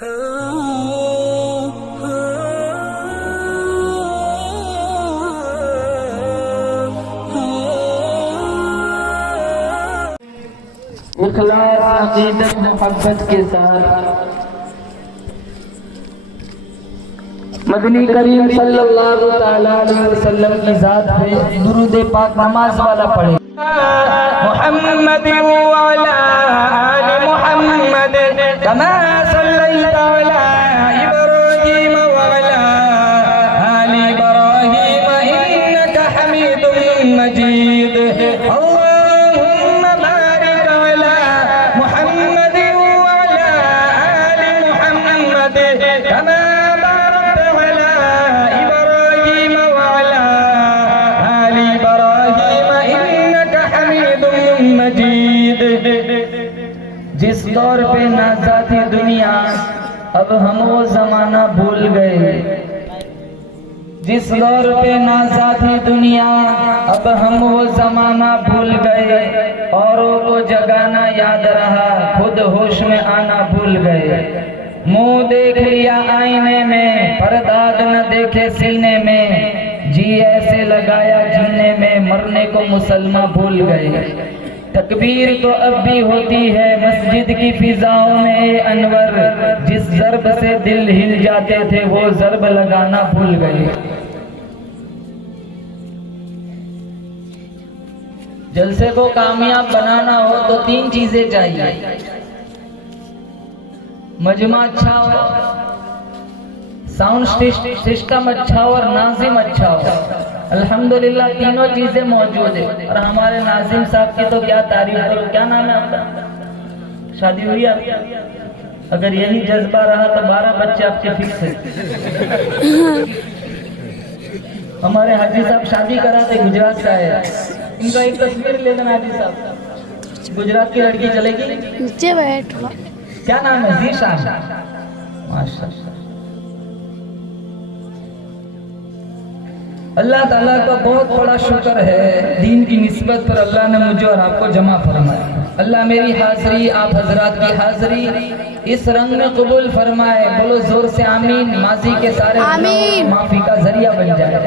इखलास अकीदत मोहब्बत के साथ मदनी करीम सल्लल्लाहु तआला अलैहि वसल्लम की ज़ात पे दुरूद पाक नमाज वाला पढ़े। मुहम्मद व अला आलि मुहम्मद कमा सल्लैता अला इब्राहीम व अला आलि इब्राहीम इन्नका हमीदुम मजीद। अल्लाहुम्मा बारिक अला मुहम्मद व अला आलि मुहम्मद कमा जिस दौर पे नाज़ा थी दुनिया, अब हम वो जमाना भूल गए। जिस दौर पे नाज़ा थी दुनिया, अब हम वो जमाना भूल गए। औरों को जगाना याद रहा, खुद होश में आना भूल गए। मुंह देख लिया आईने में, पर दाद न देखे सीने में। जी ऐसे लगाया जीने में, मरने को मुसलमान भूल गए। तकबीर तो अब भी होती है मस्जिद की फिजाओं में अनवर। जिस ज़र्ब से दिल हिल जाते थे, वो ज़र्ब लगाना भूल गए। जलसे को कामयाब बनाना हो तो 3 चीजें चाहिए। मजमा अच्छा हो, साउंड सिस्टम अच्छा हो और नाजिम अच्छा हो। अल्हम्दुलिल्लाह तीनों चीजें मौजूद है। और हमारे नाजिम साहब की तो क्या तारीफ करो। क्या नाम है आपका? शादी हुई आपकी? अगर यही जज्बा रहा तो 12 बच्चे आपके फिक्स है। हमारे हाजी साहब शादी कराते गुजरात से आए। इनका एक तस्वीर ले लेना हाजी साहब। गुजरात की लड़की चलेगी? नीचे बैठ। क्या नाम है? जीशान। माशाअल्लाह। अल्लाह ताला का बहुत बड़ा शुक्र है, दीन की निस्बत पर अल्लाह ने मुझे और आपको जमा फरमाया। अल्लाह मेरी हाजिरी, आप हजरात की हाजिरी इस रंग में कबूल फरमाए। बोलो जोर से आमीन। माजी के सारे माफी का जरिया बन जाए।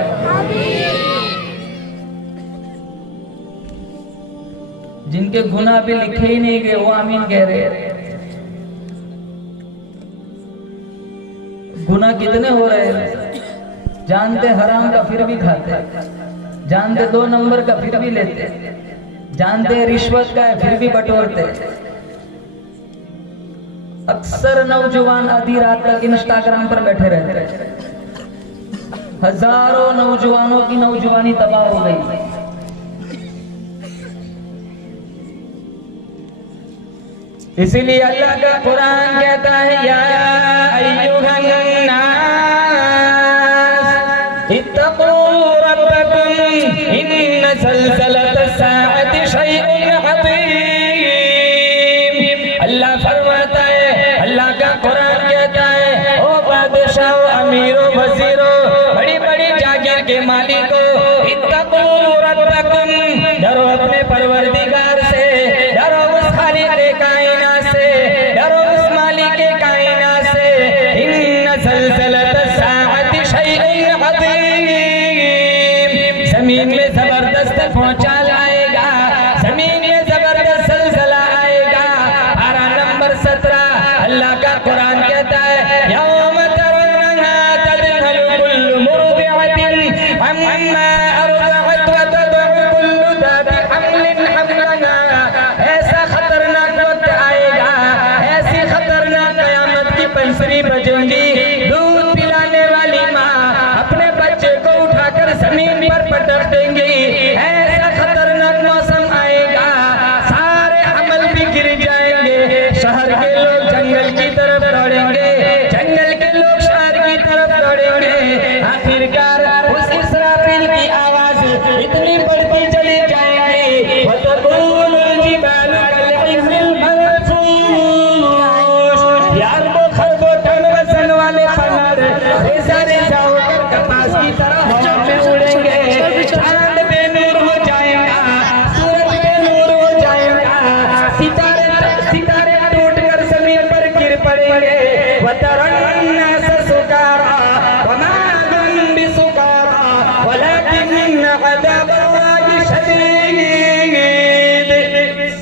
जिनके गुनाह भी लिखे ही नहीं गए, वो आमीन कह रहे हैं। गुनाह कितने हो रहे हैं? जानते हराम का फिर भी खाते, जानते 2 नंबर का फिर भी लेते, जानते रिश्वत का है फिर भी बटोरते। अक्सर नौजवान आधी रात तक इंस्टाग्राम पर बैठे रहते। हजारों नौजवानों की नौजवानी तबाह हो गई। इसीलिए अल्लाह का कुरान कहता है, या अय्युहन इत्तक़ू रब्बकुम इन्न ज़ल्ज़लतस साअति शैउन अज़ीम। अल्लाह फरमाता है, अल्लाह का कुरान कहता है, ओ बादशाह, अमीरों, वज़ीरों, बड़ी बड़ी जागीर के मालिकों, इत्तक़ू रब्बकुम, डरो अपने परवरदिगार से, डरो उस खालिक़े कायनात से, डरो उस मालिके कायनात से। इन्न ज़ल्ज़लतस साअति शैउन अज़ीम। जमीन में जबरदस्त पहुंचा लाएगा, जमीन में जबरदस्त ज़लज़ला आएगा। पारा नंबर 17 अल्लाह का कुरान कहता है, यौम तरौनहा तज़हलु कुल्लु मुर्दिअतिन अम्मा अर्दअत व तदअु कुल्लु ज़ाति हम्लिन हम्लहा। ऐसा खतरनाक वक्त आएगा, ऐसी खतरनाक क़यामत की पंसरी बजेंगी। दूध पिलाने वाली माँ अपने बच्चे को उठाकर जमीन पर पटक देंगी। ऐसा खतरनाक मौसम आएगा, सारे अमल भी गिर जाएंगे। शहर के लोग जंगल की तरफ दौड़ेंगे, जंगल के लोग शहर की तरफ दौड़ेंगे। आखिरकार उस इसराफिल की आवाज इतनी बढ़ती चली जाएगी, वतक़ूलुल जिबालु कल इज़्निल मनफूश। यार वो खरगोश वज़न वतरन्नास सुकारा वमा हुम बिसुकारा वलाकिन्न अज़ाबल्लाहि शदीद।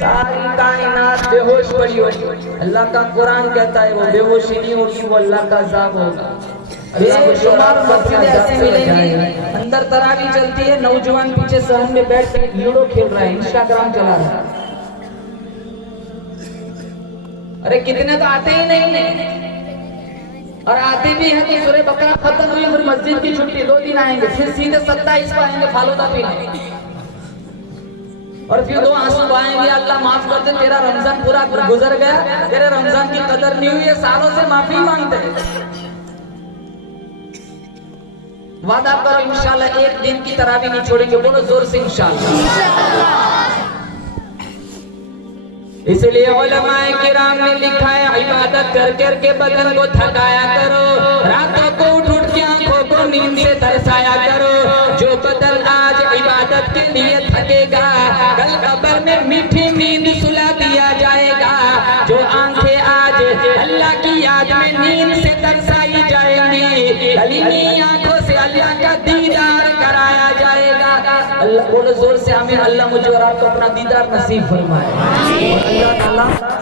सारी कायनात बेहोश पड़ी होगी, अल्लाह का कुरान कहता है वो बेहोशी नहीं होगी, वो अल्लाह का अज़ाब होगा। बेशुमार मस्जिदें ऐसे मिलेंगी, अंदर तरावी चलती है, नौजवान पीछे सहन में बैठ के लूडो खेल रहा है, इंस्टाग्राम चला रहा है। अरे कितने तो आते ही नहीं, और आते भी हैं तो सूरह बकरा खत्म हुई फिर मस्जिद की छुट्टी, 2 दिन आएंगे, फिर सीधे 27 को आएंगे फालूदा पीने, और फिर 2 आंसू आएंगे, अल्लाह माफ कर दे तेरा रमजान पूरा गुजर गया, तेरे रमजान की कदर नहीं हुई है, सालों से माफी मांगते। वादा करो इंशाल्लाह एक दिन की तरावी नहीं छोड़ेंगे, बोलो जोर से इंशाल्लाह। इसलिए उलमाए किराम ने लिखा है इबादत कर कर के बदन को थकाया करो, रातों को उठ उठ के आंखों को नींद से तरसाया करो। जो बदन आज इबादत के लिए थकेगा कल कब्र में मीठी नींद सुला दिया जाएगा। जो आंखें आज अल्लाह की याद में नींद से तरसाई जाएंगी, कलीमी आंखों से अल्लाह का दीदार कराया जाएगा। अल्लाह बोलो जोर से हमें, अल्लाह मुझे और आपको अपना दीदार नसीब फरमाए।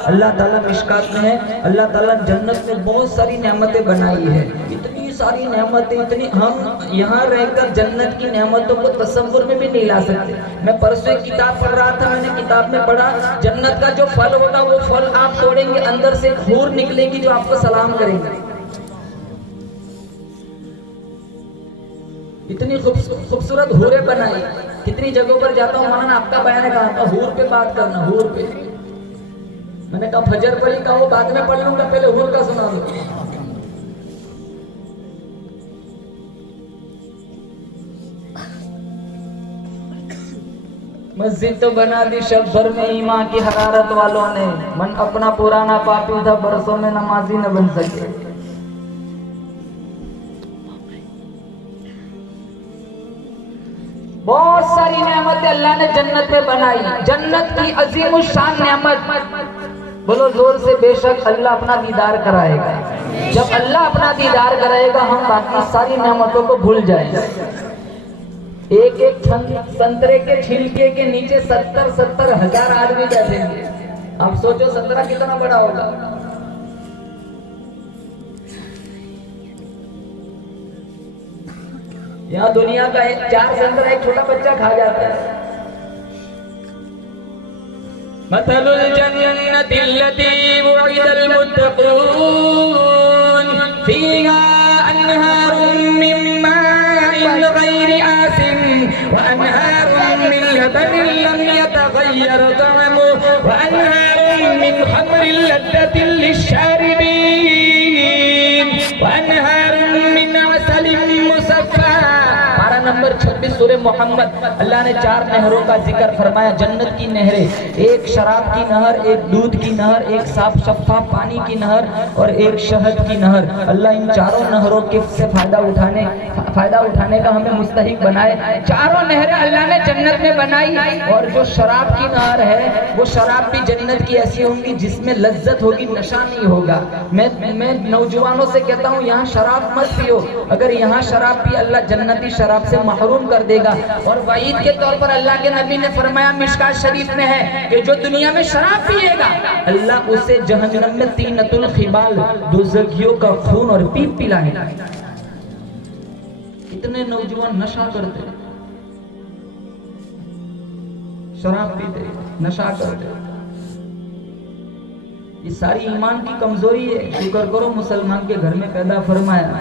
अल्लाह ताला मिशकात में है, अल्लाह ताला जन्नत में बहुत सारी नेमतें बनाई है, इतनी सारी नेमतें, इतनी हम यहाँ रहकर जन्नत की नेमतों को तसव्वुर में भी नहीं ला सकते। मैं परसों एक किताब पढ़ रहा था, मैंने किताब में पढ़ा जन्नत का जो फल होगा वो फल आप तोड़ेंगे, अंदर से एक हूर निकलेगी जो आपको सलाम करेंगे। इतनी खूबसूरत हूरें बनाई, कितनी जगहों पर जाता हूँ, मौलाना आपका बयान है, कहा हूर पे बात करना, हूर पे। मैंने कहा फजर पढ़ी, कहा वो बाद में पढ़ लूंगा, पहले हूर का सुना दो। मस्जिद तो बना दी शब भर में ईमान की हरारत वालों ने, मन अपना पुराना पापी था, बरसों में नमाजी न बन सके। बहुत सारी नेमतें अल्लाह ने जन्नत में बनाई, जन्नत की अजीम शान नेमत, बोलो जोर से, बेशक अल्लाह अपना दीदार कराएगा। जब अल्लाह अपना दीदार कराएगा हम बाकी सारी नेमतों को भूल जाएंगे। एक एक संतरे के छिलके के नीचे 70-70 हजार आदमी बैठेंगे, आप सोचो संतरा कितना बड़ा होगा। यहाँ दुनिया का 4 संतरा एक छोटा बच्चा खा जाता है। मसलुल जन्नतिल्लती वुइदल मुत्तक़ून फीहा अनहारुम मिन माइन गैरि आसिन व अनहारुम मिन लबनिन लम यतगय्यर तअमुहु व अनहारुम मिन खमरिन लद्दतिन लिश्शारिबीन व अनहारुम मिन असलिन मुसफ़्फ़ा। नंबर 26 सूरह मोहम्मद, अल्लाह ने 4 नहरों का जिक्र फरमाया, जन्नत की नहरें, एक शराब की नहर, एक दूध की नहर, एक साफ शफाफ पानी की नहर और एक शहद की नहर। अल्लाह इन चारों नहरों के से फायदा उठाने का हमें मुस्तहिक बनाए। चारों नहरें अल्लाह ने जन्नत में बनाई, और जो शराब की नहर है वो शराब भी जन्नत की ऐसी होंगी जिसमें लज्जत होगी, नशा नहीं होगा। मैं नौजवानों से कहता हूँ यहाँ शराब मत पियो, अगर यहाँ शराब पी अल्लाह जन्नती शराब से महरूम कर देगा। और वईद के तौर पर अल्लाह के नबी ने फरमाया, मिशकात शरीफ में है कि जो दुनिया में शराब पिएगा अल्लाह उसे जहन्नम में तीनतुल खिबाल, दोज़खियों का खून और पीप पिलाएगा। इतने नौजवान नशा करते, शराब पीते, नशा करते, ये सारी ईमान की कमजोरी है। शुक्र करो मुसलमान के घर में पैदा फरमाया।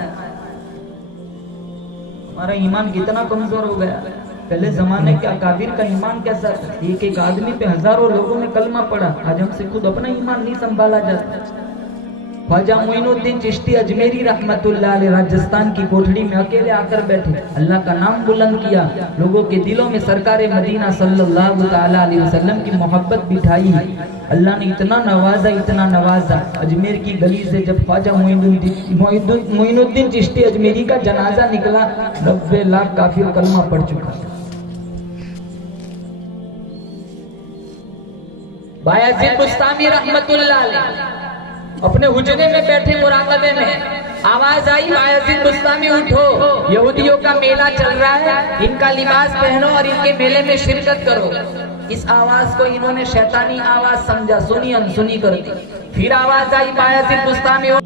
हमारा ईमान कितना कमजोर हो गया। पहले जमाने के अकाबिर का ईमान कैसा था, एक आदमी पे हजारों लोगों ने कलमा पढ़ा। आज हमसे खुद अपना ईमान नहीं संभाला जाता। ख्वाजा मोइनुद्दीन चिश्ती अजमेरी रहमतुल्लाह अलैह राजस्थान की कोठड़ी में अकेले आकर बैठे, अल्लाह का नाम बुलंद किया, लोगों के दिलों में सरकार मदीना सल्लल्लाहु ताला अलैहि वसल्लम की मोहब्बत बिठाई। अल्लाह ने इतना नवाजा। अजमेर की गली से जब ख्वाजा मोइनुद्दीन चिश्ती अजमेरी का जनाजा निकला, 90 लाख काफिर कलमा पढ़ चुका। बायज़ीद बुस्तामी रहमतुल्लाह अलैह अपने हुजरे में बैठे मुराकबे में आवाज आई बायजीद बुस्तामी उठो, यहूदियों का मेला चल रहा है, इनका लिबास पहनो और इनके मेले में शिरकत करो। इस आवाज को इन्होंने शैतानी आवाज समझा, सुनी अनसुनी कर दी। फिर आवाज आई बायजीद बुस्तामी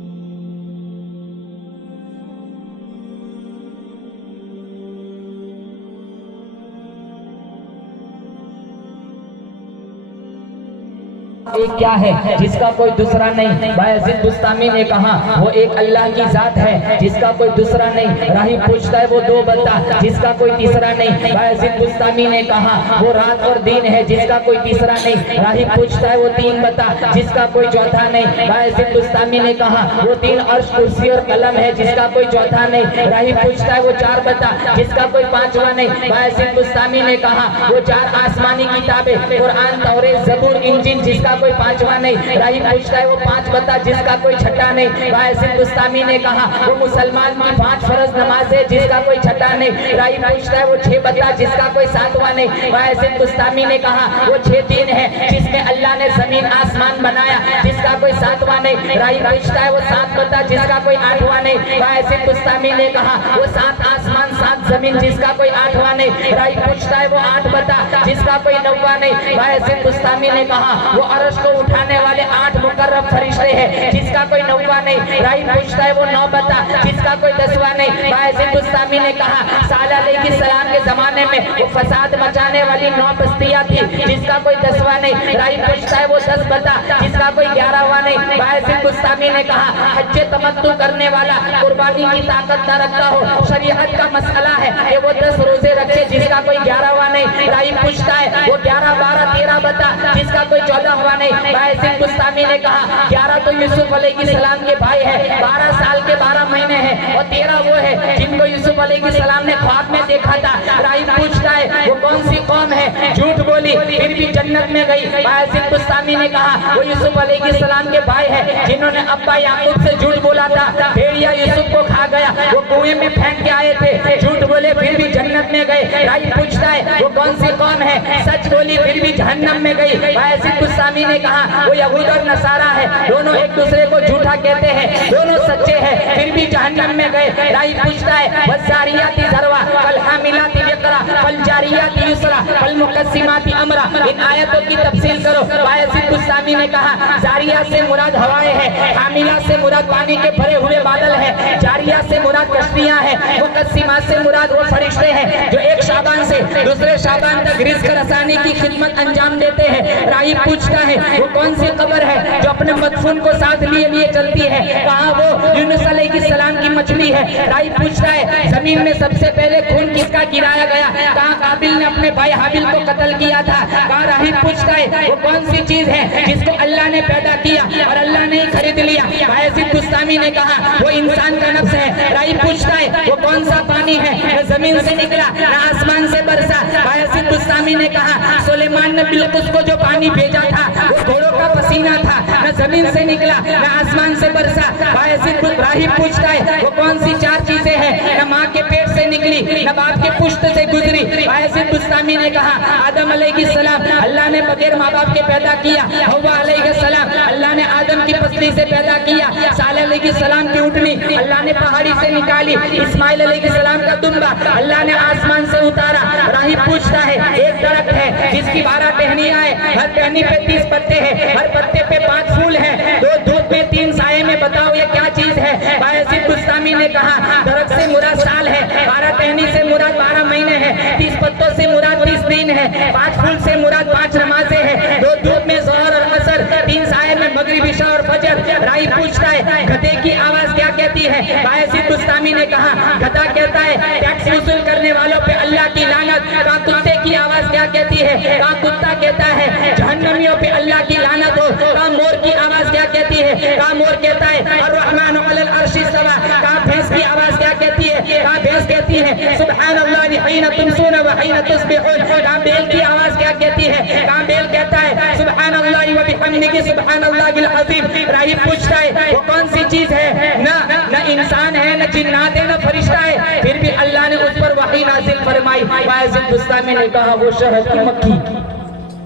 एक क्या है जिसका कोई दूसरा नहीं। बायजीद बुस्तामी ने कहा वो एक अल्लाह की जात है जिसका कोई दूसरा नहीं। राही पूछता है वो दो बता जिसका कोई तीसरा नहीं। बायजीद बुस्तामी ने कहा वो रात और दिन है जिसका कोई तीसरा नहीं। राही पूछता है वो तीन बता जिसका कोई चौथा नहीं। बायजीद बुस्तामी ने कहा वो तीन अर्श कुर्सी और कलम है जिसका कोई चौथा नहीं। राही पूछता है वो चार बता जिसका कोई पांचवा नहीं। बायजीद बुस्तामी ने कहा वो चार आसमानी किताबें कुरान तौरेत ज़बूर इंजील जिसका कोई पांचवा नहीं। राही पूछता है वो पांच बता जिसका कोई छठा नहीं। बायजीद बुस्तामी ने कहा वो मुसलमान की 5 फर्ज नमाज है जिसका कोई छठा नहीं। राही पूछता है वो 6 बता जिसका कोई सातवां नहीं। बायजीद बुस्तामी ने कहा वो 6 दिन है जिसमें अल्लाह ने जमीन आसमान बनाया जिसका कोई सातवां नहीं। राही पूछता है वो 7 बता जिसका कोई आठवां नहीं। बायजीद बुस्तामी ने कहा वो 7 आसमान 7 जमीन जिसका कोई आठवां नहीं। राही पूछता है वो 8 बता जिसका कोई 9वां नहीं। बायजीद बुस्तामी ने कहा वो अर्श को उठाने वाले 8 मुकर्रब फरिश्ते हैं जिसका कोई 9वां नहीं। राही पूछता है वो 9 बता जिसका कोई 10वां नहीं। बायजीद बुस्तामी ने कहा साला अलैहिस्सलाम के जमाने में वो फसाद मचाने वाली 9 बस्तियां थी जिसका कोई 10वां नहीं। राही पूछता है वो 10 बता जिसका कोई 11वां नहीं। बायजीद बुस्तामी ने कहा हज तमत्तु करने वाला कुर्बानी की ताकत न रखता हो, शरीयत का मसला है कि वो 10 रोजे रखे जिसका कोई 11वां नहीं। राही पूछता है वो 11, 12, 13 बता जिसका कोई 14वां नहीं। बायजीद बुस्तामी ने कहा 11 तो यूसुफ अलैहिस्सलाम के भाई है, 12 साल के 12 महीने हैं और 13 वो है जिनको यूसुफ अलैहिस्सलाम ने ख्वाब में देखा था। राही पूछता है वो कौन सी कौम है, झूठ बोली फिर भी जन्नत में गई। बायजीद बुस्तामी ने कहा वो यूसुफ अलैहिस्सलाम के भाई है जिन्होंने अब्बा याकूब से झूठ बोला था, भेड़िया यूसुफ को खा गया, वो कुएं में फेंक के आए थे, झूठ बोले फिर भी जन्नत में गए। राही पूछता है वो कौन सी कौम है, सच बोली फिर भी जहन्नम में गई। बायजीद बुस्तामी ने कहा वो यहूद और नसारा है, दोनों एक दूसरे को झूठा कहते हैं, दोनों सच्चे हैं फिर भी जहन्नम में गए। राही पूछता है वज़ारियाती ज़रवा वल हामिलाती विक़रा वल जारियाती युसरा वल मुक़स्सिमाती अमरा, इन आयतों की तफसील करो। बायजीद बुस्तामी ने कहा जारिया से मुराद हवाएं है, हामिला से मुराद पानी के भरे हुए बादल है, जारिया से मुराद कश्तियां हैं, मुक़स्सिमात से मुराद वो फरिश्ते हैं जो एक शाबान से दूसरे शाबान तक रिज़्क़ रसानी की खिदमत अंजाम देते हैं। राही पूछता है वो कौन सी कब्र है जो अपने मदफून को साथ लिए लिए चलती है, कहा वो यूनुस अलैहिस्सलाम की मछली है। राही पूछता है जमीन में सबसे पहले खून किसका गिराया गया, कहा काबिल ने अपने भाई हाबिल को कत्ल किया था। कहा राही पूछता है वो कौन सी चीज है जिसको अल्लाह ने पैदा किया और अल्लाह ने खरीद लिया। बायजीद बुस्तामी ने कहा वो इंसान का नफ्स है। राही पूछता है वो कौन सा पानी है न जमीन से निकला न आसमान से बरसा। बायजीद बुस्तामी ने कहा सुलेमान ने बिल्कुस को जो पानी भेजा था वो घोड़ों का पसीना था, न जमीन से निकला न आसमान से बरसा। बायजीद राही पूछता है वो कौन सी 4 चीजें हैं न माँ के पेट से निकली न बाप के पुश्त से गुजरी। बायजीद बुस्तामी ने कहा आदम अलैहिस्सलाम अल्लाह ने बगैर माँ बाप के पैदा किया, हव्वा अलैहिस्सलाम अल्लाह ने आदम की पसली से पैदा किया, सालेह अलैहिस्सलाम की उठनी अल्लाह ने पहाड़ी से निकाली, इस्माइल अलैहिस्सलाम का दुम्बा अल्लाह ने आसमान से उतारा। राही पूछता है एक दरख्त है जिसकी 12 टहनियां है, हर टहनी पे 30 पत्ते हैं, हर पत्ते पे 5 फूल हैं, 2 धूप में 3 साये में, बताओ ये क्या चीज है। बायजीद बुस्तामी ने कहा दरख्त से मुराद साल है, 12 टहनी से मुराद 12 महीने हैं, 30 पत्तों से मुराद 30 दिन है, 5 फूल से मुराद 5 नमाजें हैं, 2 धूप में ज़ोहर और असर, 3 साये में मगरिब इशा और फजर। राही पूछता है गधे की आवाज क्या कहती है। बायजीद बुस्तामी ने कहा गधा कहता है टैक्स वसूल करने वालों पे अल्लाह की लानत। कहा कुत्ते की आवाज क्या कहती है। कहा कुत्ता कहता है जहन्नमियों पे अल्लाह की लानत हो। कहा मोर की आवाज क्या कहती है। कहा मोर कहता है अर्रहमान अलल अर्श इस्तवा। कहा भैंस की आवाज क्या कहती है। कहा भैंस कहती है सुब्हानल्लाह हिना तुमसून व हिना तुस्बिहून। कहा बैल की आवाज क्या कहती है। कहा बैल कहता है सुब्हानल्लाह व बिहम्दिही सुब्हानल्लाहिल अज़ीम। राही पूछता है वो कौन सी चीज है, न इंसान है न जिन्नात है न फरिश्ता है, फिर भी अल्लाह ने उस पर वही नाज़िल फरमाई। बायजीद बुस्तामी ने कहा वो शहद की मक्खी।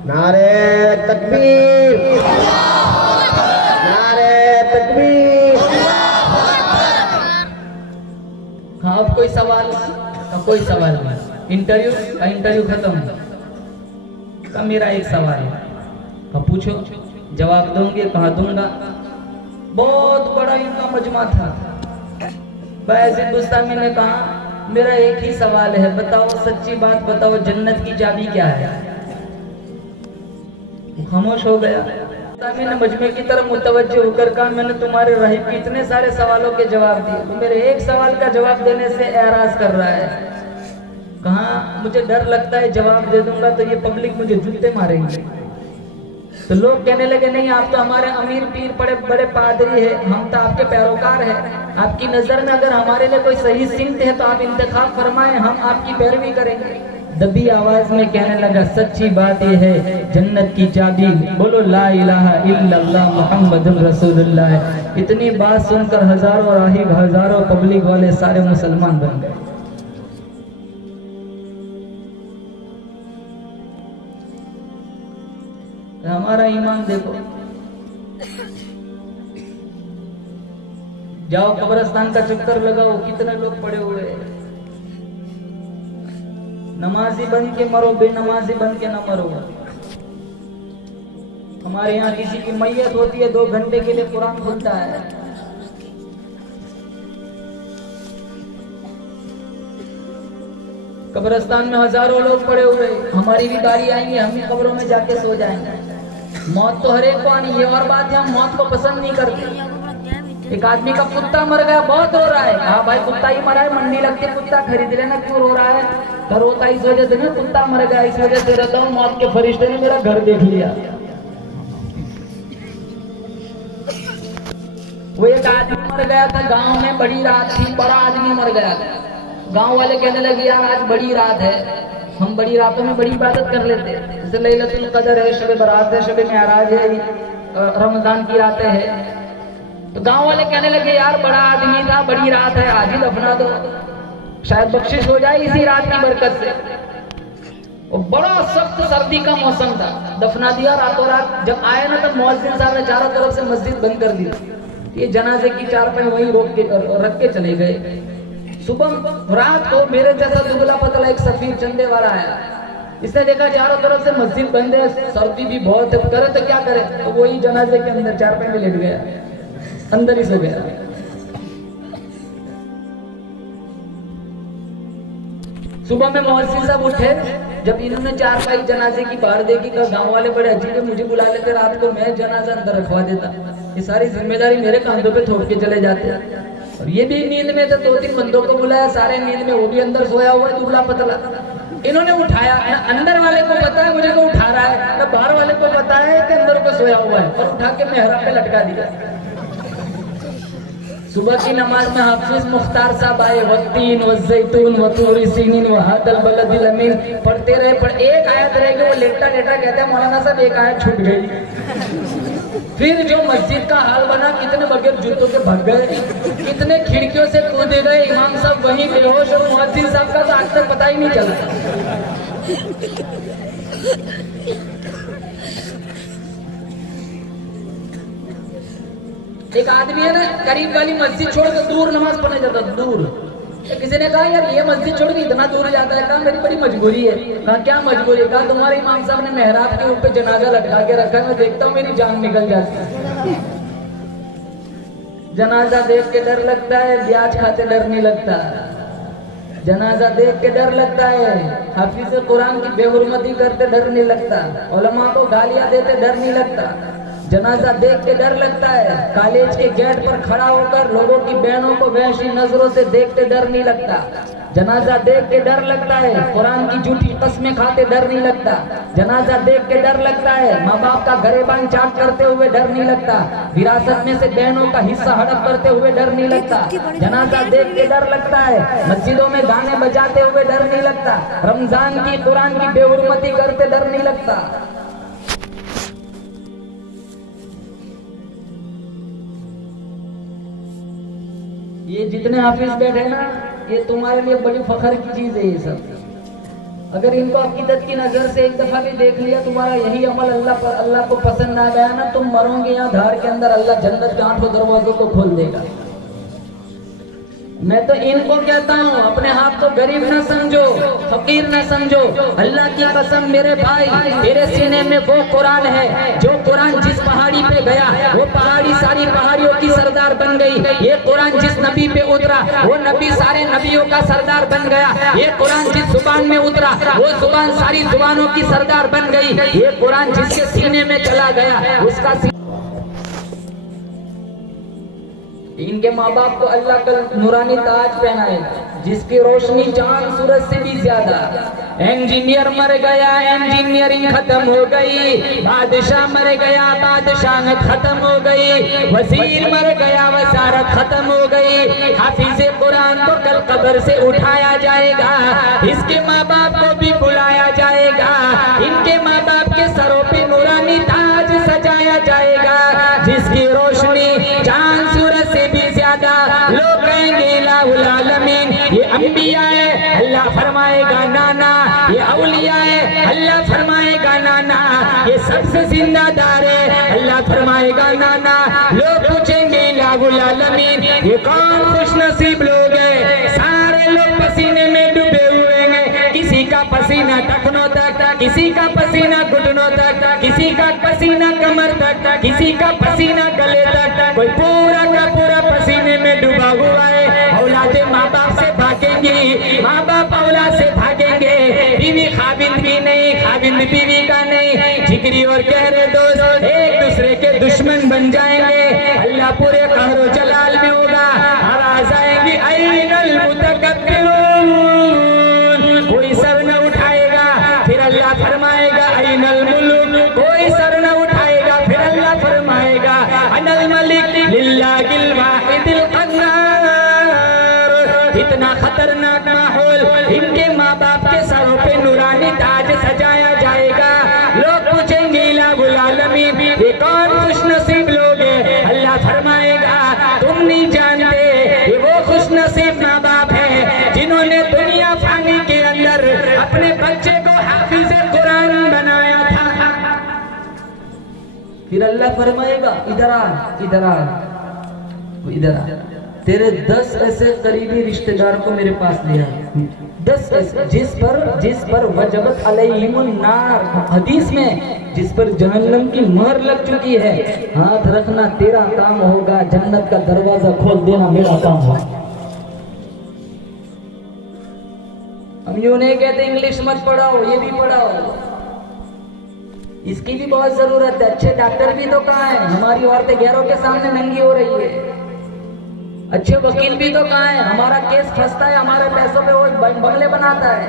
नारे तकबीर, नारे कोई सवाल का कोई सवाल नहीं। इंटरव्यू खत्म का मेरा एक सवाल है का पूछो, जवाब दूंगे, कहा दूंगा। बहुत बड़ा इनका मजमा था। बैज़िद बुस्तामी ने कहा मेरा एक ही सवाल है, बताओ सच्ची बात बताओ, जन्नत की चाबी क्या है? खामोश हो गया। मैंने मजमे की तरफ मुतवज्जो होकर कहा मैंने तुम्हारे रही के इतने सारे सवालों के जवाब दिए, तो मेरे एक सवाल का जवाब देने से एराज कर रहा है। कहा मुझे डर लगता है जवाब दे दूंगा तो ये पब्लिक मुझे जूते मारेंगे। तो लोग कहने लगे नहीं आप तो हमारे अमीर पीर बड़े बड़े पादरी है, हम तो आपके पैरोकार हैं, आपकी नजर में अगर हमारे लिए कोई सही सिमत है तो आप इंतखाब फरमाएं, हम आपकी पैरवी करेंगे। दबी आवाज में कहने लगा सच्ची बात यह है जन्नत की चाबी बोलो ला इलाहा इल्लल्लाह मुहम्मदुर रसूलुल्लाह है। इतनी बात सुनकर हजारों राहिब हजारों पब्लिक वाले सारे मुसलमान बन गए। हमारा ईमान देखो, जाओ कब्रिस्तान का चक्कर लगाओ, कितने लोग पड़े हुए हैं। नमाजी बन के मरो, बेनमाजी बन के न मरो। हमारे यहाँ किसी की मैयत होती है 2 घंटे के लिए कुरान खुलता है। कब्रिस्तान में हजारों लोग पड़े हुए, हमारी भी बारी आएंगे, हम भी कब्रों में जाके सो जाएंगे। मौत तो हर एक को आनी, ये और बात है हम मौत को पसंद नहीं करते। एक आदमी का कुत्ता मर गया, बहुत रो रहा है। हाँ भाई कुत्ता ही मरा है, मंडी लगती है, कुत्ता खरीद लेना, क्यों रो रहा है? तो रोता इस वजह से नहीं, कुत्ता मर गया इस वजह से रोता हूँ, मौत के फरिश्ते ने मेरा घर देख लिया। वो एक आदमी मर गया था गांव में, बड़ी रात थी, बड़ा आदमी मर गया था। गांव वाले कहने लगे यार आज बड़ी रात है, हम बड़ी रातों में बड़ी इबादत कर लेते हैं, जैसे लैलतुल कदर है, शब बारात है, शब मेराज है, रमजान की रातें हैं। तो गांव वाले कहने लगे यार बड़ा आदमी था, बड़ी रात है, आज ही दफना दो, शायद बख्शिश हो जाए इसी रात की बरकत से। और बड़ा सख्त सर्दी का मौसम था, दफना दिया रातों रात। जब आए ना तब मुअज्जिन साहब ने चारों तरफ से मस्जिद बंद कर दी। ये जनाजे की चारपाई वहीं रोक के रख के चले गए। सुबह रात को मेरे जैसा दुबला पतला एक सफीर चंदे वाला आया, इसने देखा चारों तरफ से मस्जिद बंद है, सर्दी भी बहुत है, करे तो क्या करे? तो वही जनाजे के अंदर चारपाई में लेट गया, अंदर ही सो गया। सुबह में मुअज्जिन साहब उठे, जब इन्होंने चारपाई जनाजे की बाहर देखी, कहा गांव वाले बड़े अजीब है, मुझे बुला लेते रात को, मैं जनाजा अंदर रखवा देता, ये सारी जिम्मेदारी मेरे कांधों पे थोप के चले जाते। और ये भी नींद में थे, 2-3 बंदों को बुलाया, सारे नींद में, वो भी अंदर सोया हुआ है दुबला पतला। इन्होंने उठाया, ना अंदर वाले को पता है मुझे को उठा रहा है, ना बाहर वाले को पता है कि अंदर को सोया हुआ है, और उठा के मेहराब पे लटका दिया। सुबह की नमाज में हाफिज मुख्तार साहब आए, वत्तीन वज़ैतून वतूर सीनीन वहादल बलदिल अमीन पढ़ते रहे, पर एक आयत रह गई, वो लेटा लेटा कहते हैं मौलाना साहब एक आयत छूट गई। फिर जो मस्जिद का हाल बना, कितने बगैर जूतों के भाग गए, कितने खिड़कियों से कूद गए, इमाम साहब वहीं बेहोश, और मुअज्जिन साहब का तो आज तक पता ही नहीं चला। एक आदमी है ना करीब वाली मस्जिद छोड़ के दूर नमाज पढ़ने जाता, दूर। किसी ने कहा यार ये मस्जिद छोड़ के इतना दूर जाता है, कहा मेरी बड़ी मजबूरी है। कहा क्या मजबूरी? कहा तुम्हारे इमाम साहब ने मेहराब के ऊपर जनाजा लटका के रखा है, मैं देखता हूँ मेरी जान निकल जाती है। जनाजा देख के डर लगता है, ब्याज खाते डर नहीं लगता। जनाजा देख के डर लगता है, हाफिज कुरान की बेहुरमती करते डर नहीं लगता, उलमा को गालियां देते डर नहीं लगता। जनाजा देख के डर लगता है, कॉलेज के गेट पर खड़ा होकर लोगों की बहनों को वैसी नजरों से देखते डर नहीं लगता। जनाजा देख के डर लगता है, कुरान की झूठी कस्में खाते डर नहीं लगता। जनाजा देख के डर लगता है, माँ बाप का गरेबान चाट करते हुए डर नहीं लगता। विरासत में से बहनों का हिस्सा हड़प करते हुए डर नहीं लगता। जनाजा देख के डर लगता है, मस्जिदों में गाने बजाते हुए डर नहीं लगता। रमजान की कुरान की बेहुरमती करते डर नहीं लगता। ये जितने हाफिज बैठे ना, ये तुम्हारे लिए बड़ी फखर की चीज है। ये सब अगर इनको अकीदत की नजर से एक दफा भी देख लिया, तुम्हारा यही अमल अल्लाह को पसंद आ गया ना, तुम मरोगे यहाँ धार के अंदर, अल्लाह जन्नत के 8 दरवाजों को खोल देगा। मैं तो इनको कहता हूँ, अपने आप को गरीब न समझो, फकीर न समझो। अल्लाह की कसम मेरे भाई, तेरे सीने में वो कुरान है, जो कुरान जिस पहाड़ी पे गया वो पहाड़ी सारी पहाड़ियों की सरदार बन गई। ये कुरान जिस नबी पे उतरा वो नबी सारे नबियों का सरदार बन गया। ये कुरान जिस जुबान में उतरा वो जुबान सारी जुबानों की सरदार बन गई। ये कुरान जिसके सीने में चला गया उसका इनके माँ बाप को अल्लाह कल नूरानी ताज पहनाएगा, जिसकी रोशनी चांद सूरज से भी ज्यादा। इंजीनियर मर गया, इंजीनियरिंग खत्म हो गई। बादशाह मर गया, बादशाह खत्म हो गई। वजीर मर गया, वजारत खत्म हो गई। हाफिज़े कुरान को कल कब्र से उठाया जाएगा, इसके माँ बाप को भी बुलाया जाएगा, इनके माँ बाप के सरों पे नूरानी ताज सजाया जाएगा, जिसकी रोशनी चांद सूरज से भी ज्यादा। लोग कहेंगे इलाहुल आलमीन, ये अंबिया है, अल्लाह फरमाएगा नाना। ये औलिया है, अल्लाह फरमाएगा नाना। ये सबसे जिंदादार है, अल्लाह फरमाएगा नाना। लोग पूछेंगे इलाहुल आलमीन, ये कौन खुश नसीब लोग हैं? सारे लोग पसीने में डूबे हुए हैं, किसी का पसीना टखनों तक, किसी का पसीना घुटनों तक, किसी का पसीना कमर तक, किसी का पसीना गले तक, कोई पूरा का पूरा पसीने में डूबा हुआ है। औलादे माँ बाप से भागेंगी, माँ बाप औलाद से भागेंगे। बीवी खाविंद की नहीं, खाविंद बीवी का नहीं, जिगरी और गहरे दोस्त एक दूसरे के दुश्मन बन जाएंगे। अल्लाह पूरे कहरो जलाल में होगा, आवाज आएगी ऐनल मुतकब्बिरून, कोई सर न उठाएगा। फिर अल्लाह फरमाएगा ऐनल मुलूक, कोई सर न उठाएगा। फिर अल्लाह फरमाएगा अनल मलिक लिल्लाहिल वाहिदिल कह्हार। इतना खतरनाक माहौल, इनके माँ बाप के सरों पे नूरानी ताज सजाया जाएगा। लोग पूछेंगे इलाहुल आलमीन, ये कौन खुश नसीब लोग हैं? अल्लाह फरमाएगा तुम नहीं जानते, ये वो खुश नसीब माँ बाप है जिन्होंने दुनिया फानी के अंदर अपने बच्चे को हाफिज़े कुरान बनाया था। फिर अल्लाह फरमाएगा इधर आ, इधर आ, इधर आ, तेरे 10 ऐसे करीबी रिश्तेदार को मेरे पास ले आ। 10 ऐसे जिस पर वजबत अलैहिमुन नार, हदीस में जिस पर जहन्नम की मोहर लग चुकी है। हाथ रखना तेरा काम होगा, जन्नत का दरवाजा खोल देना मेरा काम होगा। हम यूं नहीं कहते इंग्लिश मत पढ़ाओ, ये भी पढ़ाओ, इसकी भी बहुत जरूरत है। अच्छे डॉक्टर भी तो कहाँ है? हमारी औरतें गैरों के सामने नंगी हो रही है। अच्छे वकील भी तो कहाँ है? हमारा केस फंसता है, हमारे पैसों पे वो बंगले बनाता है।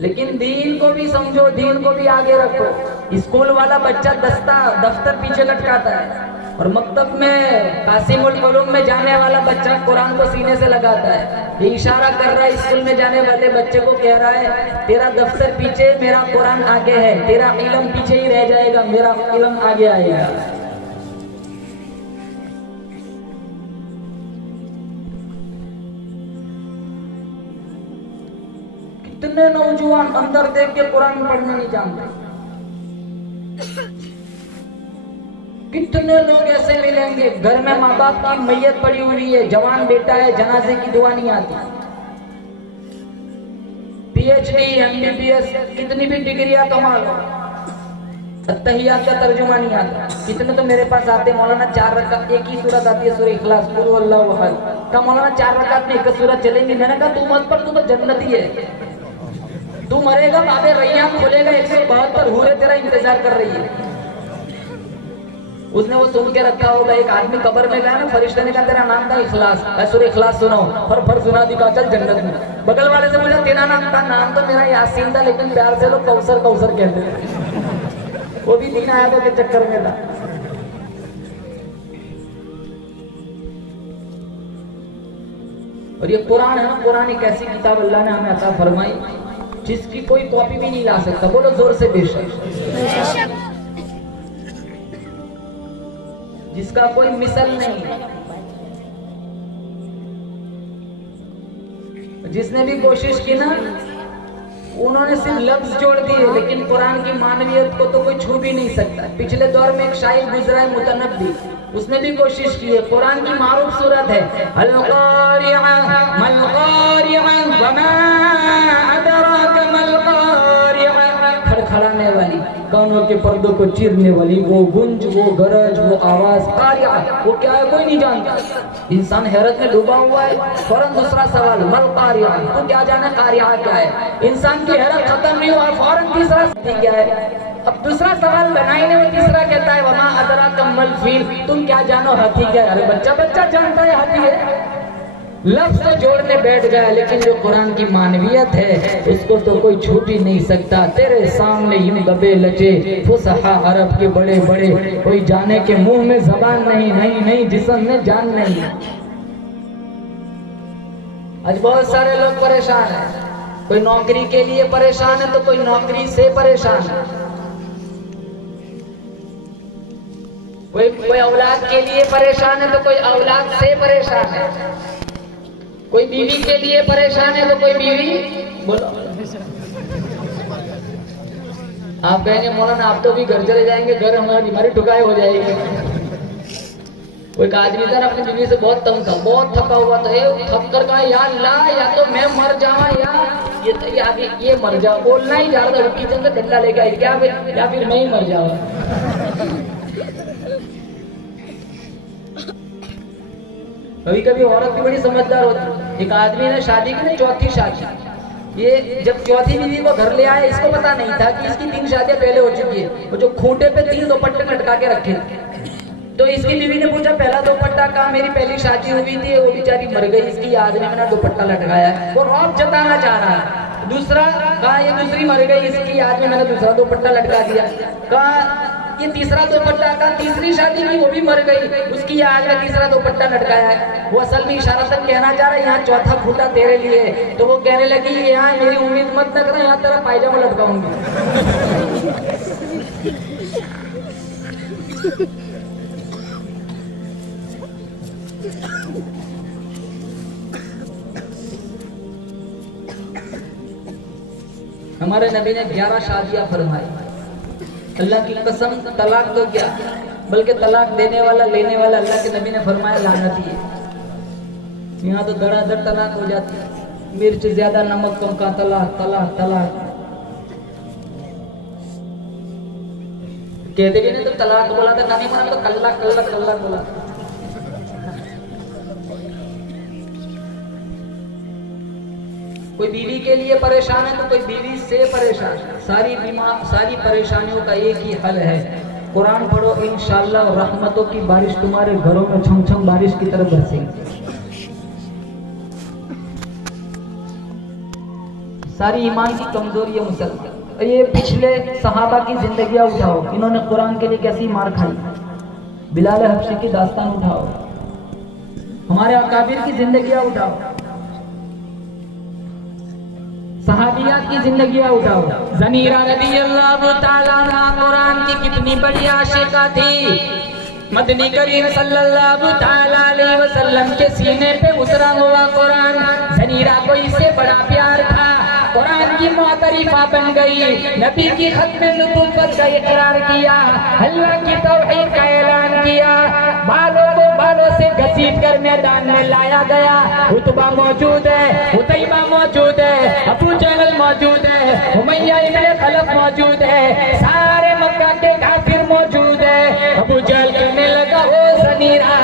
लेकिन दीन को भी समझो, दीन को भी आगे रखो। स्कूल वाला बच्चा दफ्तर पीछे लटकाता है, और मकतब में कासिमुल उलूम में जाने वाला बच्चा कुरान को सीने से लगाता है। ये इशारा कर रहा है स्कूल में जाने वाले बच्चे को, कह रहा है तेरा दफ्तर पीछे, मेरा कुरान आगे है, तेरा इल्म पीछे ही रह जाएगा, मेरा इल्म आगे आएगा। कितने नौजवान अंदर देख के कुरान पढ़ना नहीं जानते। कितने लोग ऐसे मिलेंगे, घर में माँ बाप की मैयत पड़ी हुई है, जवान बेटा है, जनाजे की दुआ नहीं आती। पीएचडी, एमबीबीएस, कितनी भी डिग्रियां कमा लो, अत्तहियात का तर्जुमा नहीं आता। कितने तो मेरे पास आते, मौलाना 4 रकात, एक ही सूरत आती है, सूरह इखलास, कुल हुवल्लाहु अहद का। मौलाना 4 रकात में एक सूरत चलेंगी। मैंने कहा तू मत पढ़, तू तो जन्नती है, तू मरेगा बाबे रैयान खोलेगा, 172 हूरें तेरा इंतजार कर रही है। उसने वो सुन के रखा होगा। एक आदमी कब्र में गया ना, फरिश्ते ने कहा तेरा नाम था इखलास, सूरह इखलास सुनाओ, फर सुना दी, कहा चल जन्नत में। बगल वाले से पूछा तेरा नाम था? नाम तो मेरा यासीन था, लेकिन प्यार से लोग कौसर कौसर कहते हैं। वो भी दीन आया के चक्कर में था। और ये कुरान है ना, कुरान एक ऐसी किताब अल्लाह ने हमें अता फरमाई जिसकी कोई कॉपी भी नहीं ला सकता। बोलो जोर से बेशक। जिसका कोई मिसल नहीं। जिसने भी कोशिश की ना उन्होंने सिर्फ लफ्ज जोड़ दिए, लेकिन कुरान की मानवियत को तो कोई छू भी नहीं सकता। पिछले दौर में एक शायर गुजरा है मुतनब्बी, उसने भी कोशिश की है। कुरान की मारूफ सूरत है अल क़ारिअ मल क़ारिअ वमा अदराक मल क़ारिअ, खड़खड़ाने वाली, कानों के पर्दों को चीरने वाली वो गुंज, वो गरज, वो आवाज, कारिया वो क्या है कोई नहीं जानता। इंसान हैरत में डूबा हुआ है। फौरन दूसरा सवाल मल कारिया, तो क्या जाना कारिया क्या है। इंसान की हैरत खत्म नहीं हुआ, फौरन तीसरा क्या है। अब दूसरा सवाल बनाई ने, वो तीसरा कहता है वमा अदराक मल फील, तुम क्या जानो हाथी क्या है। अरे बच्चा बच्चा जानता है हाथी है। लफ्ज तो जोड़ने बैठ गया, लेकिन जो कुरान की मानवियत है उसको तो कोई छूट ही नहीं सकता। तेरे सामने यूं दबे लचे फुसहा अरब के बड़े बड़े, कोई जाने के मुंह में जबान नहीं, नहीं नहीं जिस्म में जान नहीं। आज बहुत सारे लोग परेशान हैं, कोई नौकरी के लिए परेशान है तो कोई नौकरी से परेशान है, कोई औलाद के लिए परेशान है तो कोई औलाद से परेशान है, कोई बीवी के लिए परेशान है तो कोई बीवी। बोलो आप कहेंगे मौलाना आप तो भी घर चले जाएंगे, घर हमारी बीमारी ठुकाए हो जाएगी। कोई आदमी था अपनी बीवी से बहुत तंग था, बहुत थका हुआ था, थक कर कहा यार ला या तो मैं मर जावा या ये मर जाओ। बोलना ही जा रहा था, किचन से डंडा लेके आई क्या या फिर मैं ही मर जाऊँ। कभी कभी औरत भी बड़ी समझदार होती है। एक आदमी ने शादी की ना, चौथी शादी, ये जब चौथी बीवी को घर ले आया, इसको पता नहीं था कि इसकी 3 शादियां पहले हो चुकी है। वो जो खूंटे पे 3 दुपट्टे लटका के रखे थे, तो इसकी बीवी ने पूछा पहला दुपट्टा कहाँ, मेरी पहली शादी हुई थी वो बेचारी मर गई, इसकी याद में मैंने दुपट्टा लटकाया है। वो रौब जताना चाह रहा है। दूसरा कहा ये दूसरी मर गई, इसकी याद में मैंने दूसरा दुपट्टा लटका दिया। कहा ये तीसरा दुपट्टा का, तीसरी शादी की वो भी मर गई, उसकी याद में तीसरा दुपट्टा लटकाया है। वो असल में इशारतन कहना चाह रहा है यहाँ चौथा खूंटा तेरे लिए। तो वो कहने लगी यहाँ मेरी उम्मीद मत न करना, यहाँ तेरा पायजामा लटकाऊंगी। हमारे नबी ने 11 शादियां फरमाई। अल्लाह की कसम, तलाक तो क्या बल्कि तलाक देने वाला लेने वाला अल्लाह के नबी ने फरमाया लानती है। यहाँ तो धड़ाधड़ तलाक हो जाती है, मिर्च ज्यादा नमक कम का तलाक तलाक तलाक। कहते भी नहीं तो तलाक बोला था, नबी माना तो कल्ला कल्ला कल्ला बोला। कोई बीवी के लिए परेशान है तो कोई बीवी से परेशान है। सारी परेशानियों का एक ही हल है, कुरान पढ़ो, इंशाअल्लाह रहमतों की बारिश तुम्हारे घरों में छम छम बारिश की तरफ बरसेगी। सारी ईमान की कमजोरी है मुसलमान। ये पिछले सहाबा की जिंदगियां उठाओ, इन्होंने कुरान के लिए कैसी मार खाई। बिलाल हबशी की दास्तान उठाओ, हमारे अकाबिर की जिंदगियां उठाओ, सहाबियात की जिंदगियां उठाओ। ज़नीरा रज़ियल्लाहु ताला अन्हा कुरान की कितनी बड़ी आशिका थी। मदनी करीम सल्लल्लाहु ताला अलैहि वसल्लम के सीने पे उतरा हुआ कुरान ज़नीरा को इससे बड़ा प्यार था। कुरान की मोहतरीफा बन गई, नबी की खत्म नबुव्वत का इकरार किया, अल्लाह की तौहीद का ऐलान किया। बालों को बालों से घसीट कर मैदान में लाया गया। उतबा मौजूद है, उतैबा मौजूद है, अबू जहल मौजूद है, उमैया इब्न खलफ मौजूद है, सारे मक्का के काफिर मौजूद है। अबू जहल कहने लगा ओ ज़नीरा,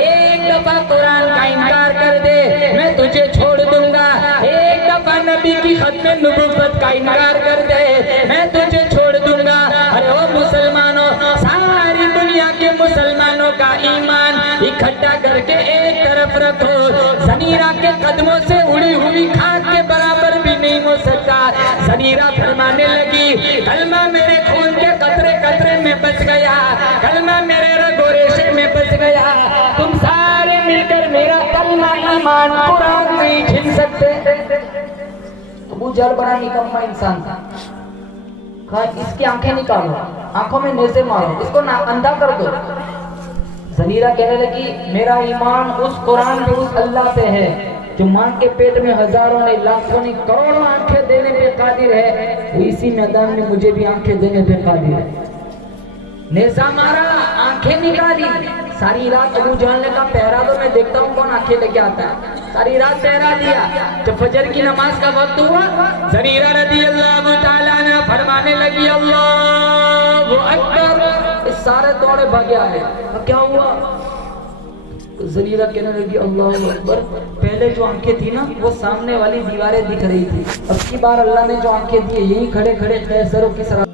एक दफा कुरान का इनकार कर दे, मैं तुझे छोड़ दूंगा। एक दफा नबी की खत्म नबुव्वत का इनकार कर दे, मैं तुझे छोड़ दूंगा। अरे ओ मुसलमानों, सारी दुनिया के मुसलमानों का ईमान इकट्ठा करके एक तरफ रखो, ज़नीरा के कदमों से उड़ी हुई खाक के बराबर भी नहीं हो सकता। ज़नीरा फरमाने लगी, कलमा मेरे खून के कतरे कतरे में बच गया, कलमा मेरे रगो रेशे में बच गया। तुम सारे मिलकर मेरा कलमा ईमान कुरान नहीं छीन सकते। अबू जहल बड़ा निकम्मा इंसान था। कहा इसकी आंखें निकालो, आंखों में नेज़े मारो, इसको अंधा कर दो। ज़नीरा कहने लगी मेरा ईमान उस कुरान पे, उस अल्लाह पे है जो मां के पेट में हजारों ने लाखों ने करोड़ों आंखें देने पे कादिर है, वो इसी मैदान में मुझे भी आंखें देने पे कादिर है। नेजा मारा, आंखें निकाली, सारी रात अबू जहल ने कहा पहरा दो, मैं देखता हूँ कौन आंखें लेके आता है। सारी रात पहरा दिया। जब फजर की नमाज का वक्त हुआ, ज़रीरा रज़ियल्लाहु ताला अन्हा फरमाने लगी अल्लाहु अकबर, सारे दौड़े भागे आए। अब क्या हुआ? ज़रीरा कहने लगी अल्लाहु अकबर, पहले जो आंखें थी ना वो सामने वाली दीवारें दिख रही थी, अब की बार अल्लाह ने जो आंखें दी यही खड़े खड़े कैसरों की तरह।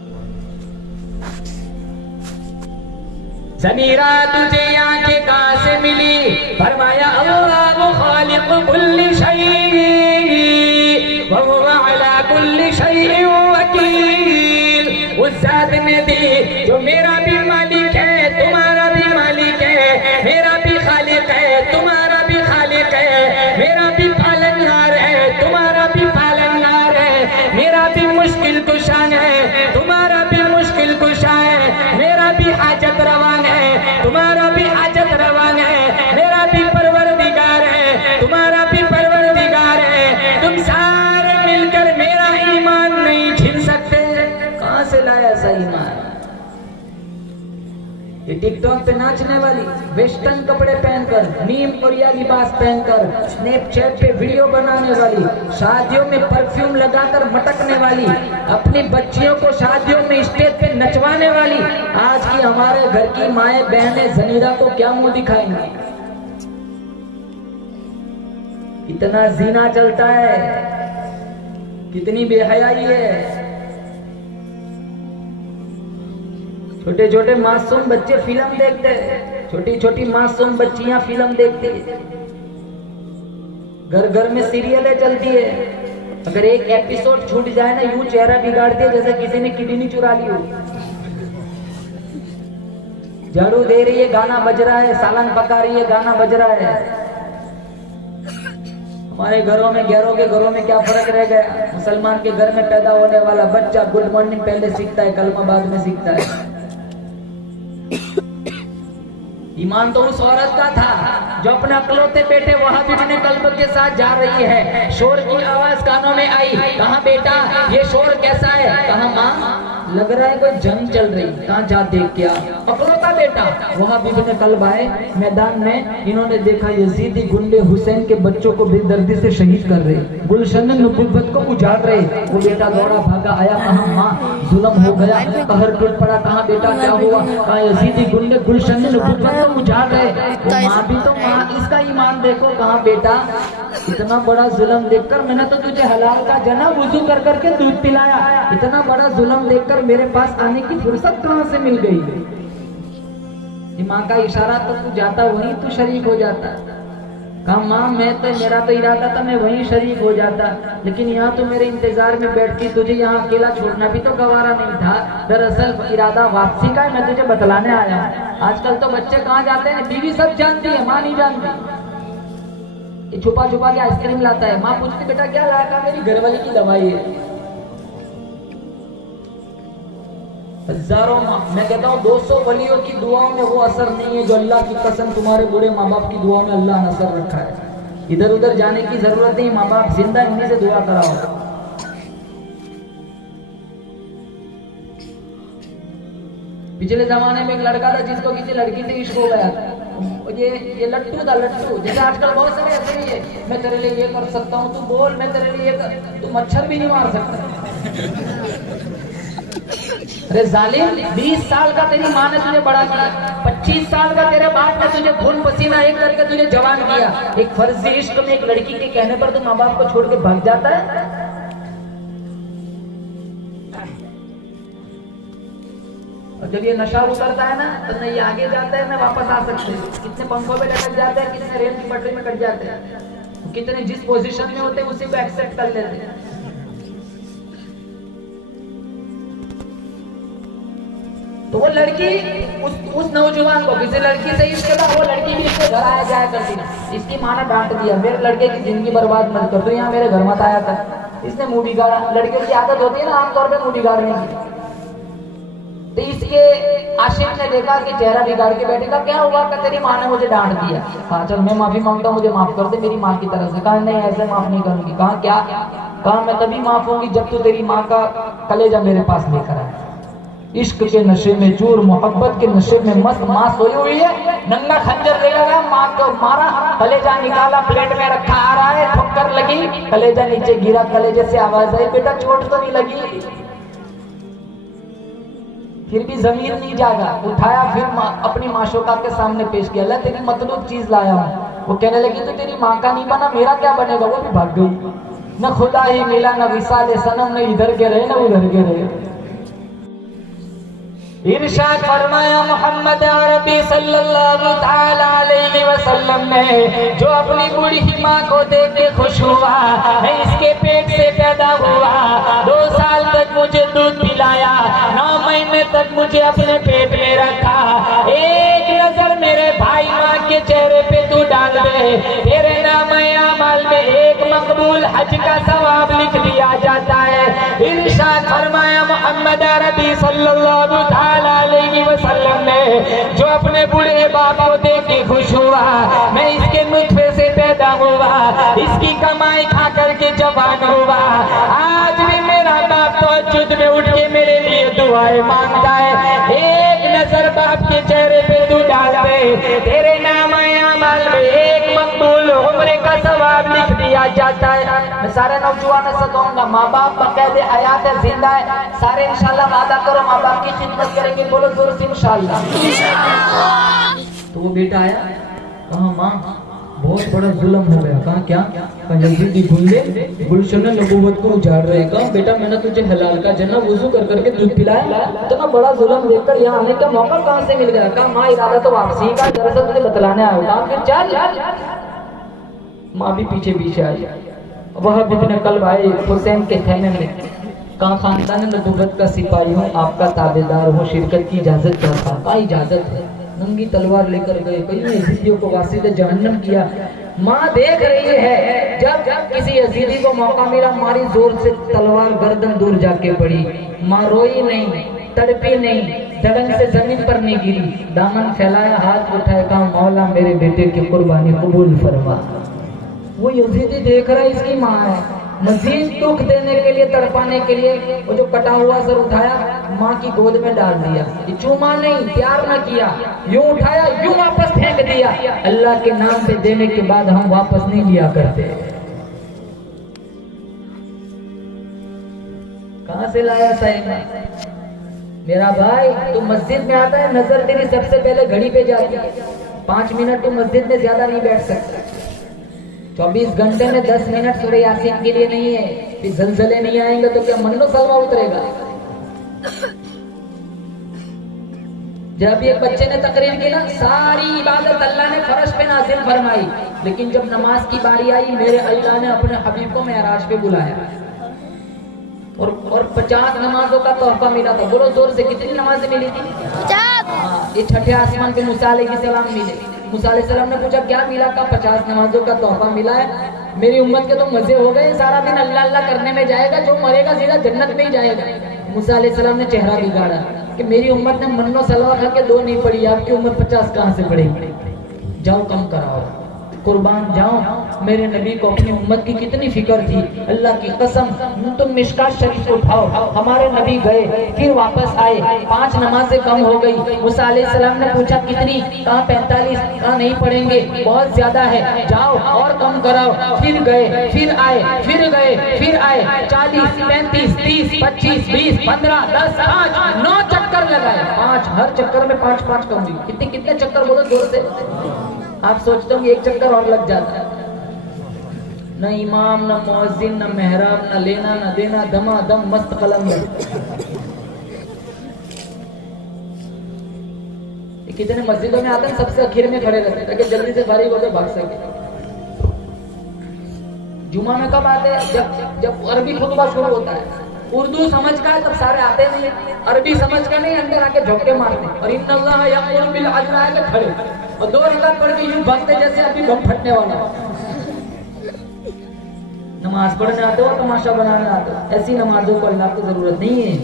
ज़मीरा तुझे आंखें कहाँ से मिली? फरमाया अल्लाहु खालिक़ कुल्ली शैइन व हुवा अला कुल्ली शैइन वकील। उस ज़ात ने दी जो मेरा भी मालिक है, तुम्हारा भी मालिक है, मेरा भी खालिक है, तुम्हारा भी खालिक है, मेरा भी पालनहार है, तुम्हारा भी पालनहार है, मेरा भी मुश्किल कुशा है, तुम्हारा भी मुश्किल कुशा है, मेरा भी हाजत रवान है, तुम्हारा भी हाजत रवान है, मेरा भी परवरदिगार है, तुम्हारा भी परवरदिगार है। तुम सारे मिलकर मेरा ईमान नहीं छीन सकते। कहां से लाया ऐसा ईमान? ये टिकटॉक पे नाचने वाली, वेस्टर्न कपड़े पहनकर, नीम कोरिया लिबास पहनकर, स्नैपचैट पे वीडियो बनाने वाली, शादियों में परफ्यूम लगाकर मटकने वाली, अपनी बच्चियों को शादियों में स्टेज पे नचवाने वाली, आज की हमारे घर की माएं बहनें ज़नीरा को क्या मुंह दिखाएंगी? इतना जीना चलता है, कितनी बेहयाई है। छोटे छोटे मासूम बच्चे फिल्म देखते हैं, छोटी छोटी मासूम बच्चियां फिल्म देखती है, घर घर में सीरियलें चलती है। अगर एक एपिसोड छूट जाए ना, यूं चेहरा बिगाड़ती है जैसे किसी ने किडनी चुरा ली हो। झाड़ू दे रही है, गाना बज रहा है, सालन पका रही है, गाना बज रहा है। हमारे घरों में, गैरों के घरों में क्या फर्क रह गया? मुसलमान के घर में पैदा होने वाला बच्चा गुड मॉर्निंग पहले सीखता है, कलमा बाद में सीखता है। ईमान तो उस औरत का था जो अपने अकलौते बेटे वहाब इब्ने कल्ब के साथ जा रही है। शोर की आवाज कानों में आई, कहा बेटा ये शोर कैसा है? कहा माँ लग रहा है कोई जंग चल रही। कहा जा देख क्या? अकलौता बेटा वहाब इब्ने कल्ब आए मैदान में, इन्होंने देखा यजीदी गुंडे हुसैन के बच्चों को बेदर्दी से शहीद कर रहे, गुलशन नबुव्वत को उजाड़ रहे। वो बेटा दौड़ा भागा आया, कहा माँ जुल्म हो गया, कहर टूट पड़ा। कहा बेटा क्या हुआ? कहा यजीदी गुंडे गुलशन नबुव्वत को उजाड़ रहे। माँ भी तो माँ, इसका ईमान देखो। कहा बेटा इतना बड़ा जुल्म देखकर मैंने तो तुझे हलाल का जना वुजू कर करके दूध पिलाया, इतना बड़ा जुल्म देखकर मेरे पास आने की फुर्सत कहां से मिल गई? माँ का इशारा तो तू जाता वहीं तू शरीक हो जाता। कहा माँ मैं तो, मेरा तो इरादा था मैं वहीं शरीक हो जाता, लेकिन यहाँ तो मेरे इंतजार में बैठती, तुझे यहाँ अकेला छोड़ना भी तो गवारा नहीं था। दरअसल इरादा वापसी का है, मैं तुझे बतलाने आया हूँ। आजकल तो बच्चे कहाँ जाते हैं, बीवी सब जानती है, माँ नहीं जानती। ये छुपा छुपा के आइसक्रीम लाता है, माँ पूछती बेटा क्या लाया? कहा मेरी घरवाली की दवाई है। हजारों मैं कहता हूँ 200 वलियों की दुआओं में वो असर नहीं है जो अल्लाह की कसम तुम्हारे बूढ़े माँ बाप की दुआओं में अल्लाह ने असर रखा है। इधर उधर जाने की जरूरत नहीं, माँ बाप जिंदा इन्हीं से दुआ कराओ। पिछले जमाने में एक लड़का था जिसको किसी लड़की से इश्क हो गया, ये लट्टू था, लट्टू। जैसे आजकल बहुत सारे ऐसे ही है, मैं तेरे लिए ये कर सकता हूँ, तू बोल, मैं तेरे लिए तू मच्छर भी नहीं मार सकता। अरे जालिम, 20 साल का तेरी माँ ने तुझे बड़ा किया, 25 साल का तेरे बाप ने तुझे खून पसीना एक करके तुझे जवान किया। एक फर्जी इश्क में एक लड़की के कहने पर तू माँ बाप को छोड़ के भाग जाता है। और जब ये नशा उतरता है ना तो न ये आगे जाता है न वापस आ सकते। कितने पंखों पे लटक जाते हैं, कितने रेल की पटरी में कट जाते हैं, कितने जिस पोजीशन में होते हैं उसी को एक्सेप्ट कर लेते हैं। तो वो लड़की उस नौजवान को किसी लड़की से इश्क था, वो लड़की भी इसको घर आया जाया करती थी। इसकी माँ ने डांट दिया, मेरे लड़के की जिंदगी बर्बाद मत कर, तो यहाँ मेरे घर मत आया था। इसने मुंह बिगाड़ा। लड़के की आदत होती है ना आमतौर पे मुंह बिगाड़ने की। तो इसके आशिक ने देखा कि चेहरा बिगाड़ के बैठेगा, क्या हुआ? कि तेरी माँ ने मुझे डांट दिया। कहा चल मैं माफी मांगता हूँ, मुझे माफ कर दे मेरी माँ की तरफ से। कहा नहीं ऐसे माफ नहीं करूंगी। कहा क्या? कहा मैं तभी माफ होंगी जब तू तेरी माँ का कलेजा मेरे पास लेकर आए। इश्क के नशे में चूर, मोहब्बत के नशे में मस्त माँ सोई हुई है, नंगा खंजर ले लगा, माँ को मारा, कलेजा निकाला, प्लेट में रखा, आ रहा है, ठोकर लगी, कलेजा नीचे गिरा, कलेजे से आवाज आई बेटा चोट तो नहीं लगी? फिर भी जमीर नहीं जागा, उठाया, फिर अपनी माशोका के सामने पेश किया, अल्लाह तेरी मतलूब चीज लाया हूँ। वो कहने लगी तो तेरी माँ का नहीं बना, मेरा क्या बनेगा? वो भी भाग गई। न खुदा ही मिला, न विसाले सनम, न इधर के रहे न उधर के रहे। इरशाद फरमाया मोहम्मद अरबी सल्लल्लाहु ताला अलैहि वसल्लम ने, जो अपनी बूढ़ी माँ को देख के खुश हुआ, मैं इसके पेट से पैदा हुआ, 2 साल तक मुझे दूध पिलाया, 9 महीने तक मुझे अपने पेट में रखा, एक नजर मेरे भाई माँ के चेहरे पे तू डाल दे, तेरे नाम अमाल में एक मकबूल हज का सवाब लिख दिया जाता है। इरशाद फरमाया मोहम्मद अरबी सल्लल्लाहु ताला अलैहि वसल्लम ने, जो अपने बूढ़े बाप को देख के खुश हुआ, मैं इसके नुत्फे से पैदा हुआ, इसकी कमाई खा करके जवान हुआ, आज भी मेरा बाप तहज्जुद में उठ के मेरे लिए दुआएं मांगता है, एक नजर बाप के चेहरे पे तू डाल दे, तेरे नाम अमाल में एक मकबूल उम्र का सवाब लिख दिया जाता है। मैं सारे नौजवानों से कहूंगा, माँ बाप बकायदे हयात है, जिंदा है, सारे इंशाल्लाह वादा करो माँ बाप की खिदमत करेंगे, बोलो जोर से इंशाल्लाह। तो वो बेटा आया, कहा माँ बहुत बड़ा जुल्म हो गया। कहा क्या? जल्दी गुंडे गुलशन नबूवत को उजाड़ रहे। कहा बेटा मैंने तुझे हलाल का जना वुजू कर करके दूध पिलाया, इतना बड़ा जुल्म देखकर यहाँ आने का मौका कहाँ से मिल गया? कहा माँ इरादा तो वापसी का, दरअसल तुझे बतलाने आया। कहा फिर चल। माँ भी पीछे पीछे आई। वह बिन कल्ब आए हुसैन के खेमे में, कहा खानदान नबूवत का सिपाही हूँ, आपका ताबेदार हूँ, शिरकत की इजाजत चाहता हूँ। कहा इजाजत है। नंगी तलवार लेकर गए, कई यजीदियों को वासिद जहन्नम किया। माँ देख रही है, जब किसी यजीदी को मौका मिला, मारी जोर से तलवार, गर्दन दूर जाके पड़ी। माँ रोई नहीं, तड़पी नहीं, धड़ंग से जमीन पर नहीं गिरी, दामन फैलाया, हाथ उठाए, कहा मौला मेरे बेटे की कुर्बानी कबूल फरमा। वो यजीदी देख रहा है इसकी माँ है, मजीद दुख देने के लिए, तड़पाने के लिए वो जो कटा हुआ सर उठाया, माँ की गोद में डाल दिया। ये चूमा नहीं, प्यार न किया, यूं उठाया, यूं वापस फेंक दिया। अल्लाह के नाम पे देने के बाद हम वापस नहीं लिया करते। कहां से लाया साहिब? मेरा भाई तू मस्जिद में आता है, नजर तेरी सबसे पहले घड़ी पे जाती है। 5 मिनट तू मस्जिद में ज्यादा नहीं बैठ सकता। 24 घंटे में 10 मिनट सूरह यासीन के लिए नहीं है। फिर जलजले नहीं आएंगे तो क्या मन्नो सलवा उतरेगा? जब एक बच्चे ने तकरीर की ना, सारी इबादत अल्लाह ने फर्श पे नाज़िल फरमाई, लेकिन जब नमाज की बारी आई, मेरे अल्लाह ने अपने हबीब को मेराज पे बुलाया और 50 नमाजों का तोहफा मिला था। बोलो जोर से, कितनी नमाजें मिली थी? 50। ये छठे आसमान पे मूसा अलैहिस्सलाम मिले। मूसा अलैहिस्सलाम ने पूछा क्या मिला? का 50 नमाजों का तोहफा मिला है। मेरी उम्मत के तो मजे हो गए, सारा दिन अल्लाह अल्लाह करने में जाएगा, जो मरेगा सीधा जन्नत में ही जाएगा। मूसा अलैहिस्सलाम ने चेहरा बिगाड़ा कि मेरी उम्मत ने मन्नो सलवा करके 2 नहीं पढ़ी, आपकी उम्मत 50 कहाँ से पढ़ेगी? जाओ कम कराओ, कुर्बान जाओ। मेरे नबी को अपनी उम्मत की कितनी फिक्र थी, अल्लाह की कसम। तुम मिशकात शरीफ उठाओ, हमारे नबी गए, फिर वापस आए, 5 नमाजें कम हो गई। मूसा अलैहिस्सलाम ने पूछा कितनी? कहा 45। कहा नहीं पढ़ेंगे, बहुत ज्यादा है, जाओ और कम कराओ। फिर गए, फिर आए, फिर गए, फिर आए, 40, 35, 30, 25, 20, 15, 10, 5, 9 चक्कर लगाए। 5, हर चक्कर में 5-5 कम हुई। कितने चक्कर बोलो जोर से? आप सोचते हो एक चक्कर और लग जाता है। न इमाम, न मुअज्जिन, न मेहराब, न लेना न देना, दमादम मस्त कलम में। कितने मस्जिदों में आते हैं, सबसे आखिर में खड़े रहते हैं ताकि जल्दी से फारिग होकर भाग सके। जुमा में कब आते हैं? जब अरबी खुतबा शुरू होता है। उर्दू समझ का है तब सारे आते नहीं, अरबी समझ का नहीं, अंदर आके झोंके मारते। और इन्नल्लाह यअमुरु बिल अदल आके खड़े और 2 रकात पढ़ के यूं भागते जैसे अभी बम फटने वाला। नमाज पढ़ने आते हो, तमाशा बनाने आते हो। ऐसी नमाजों को अल्लाह को जरूरत नहीं है।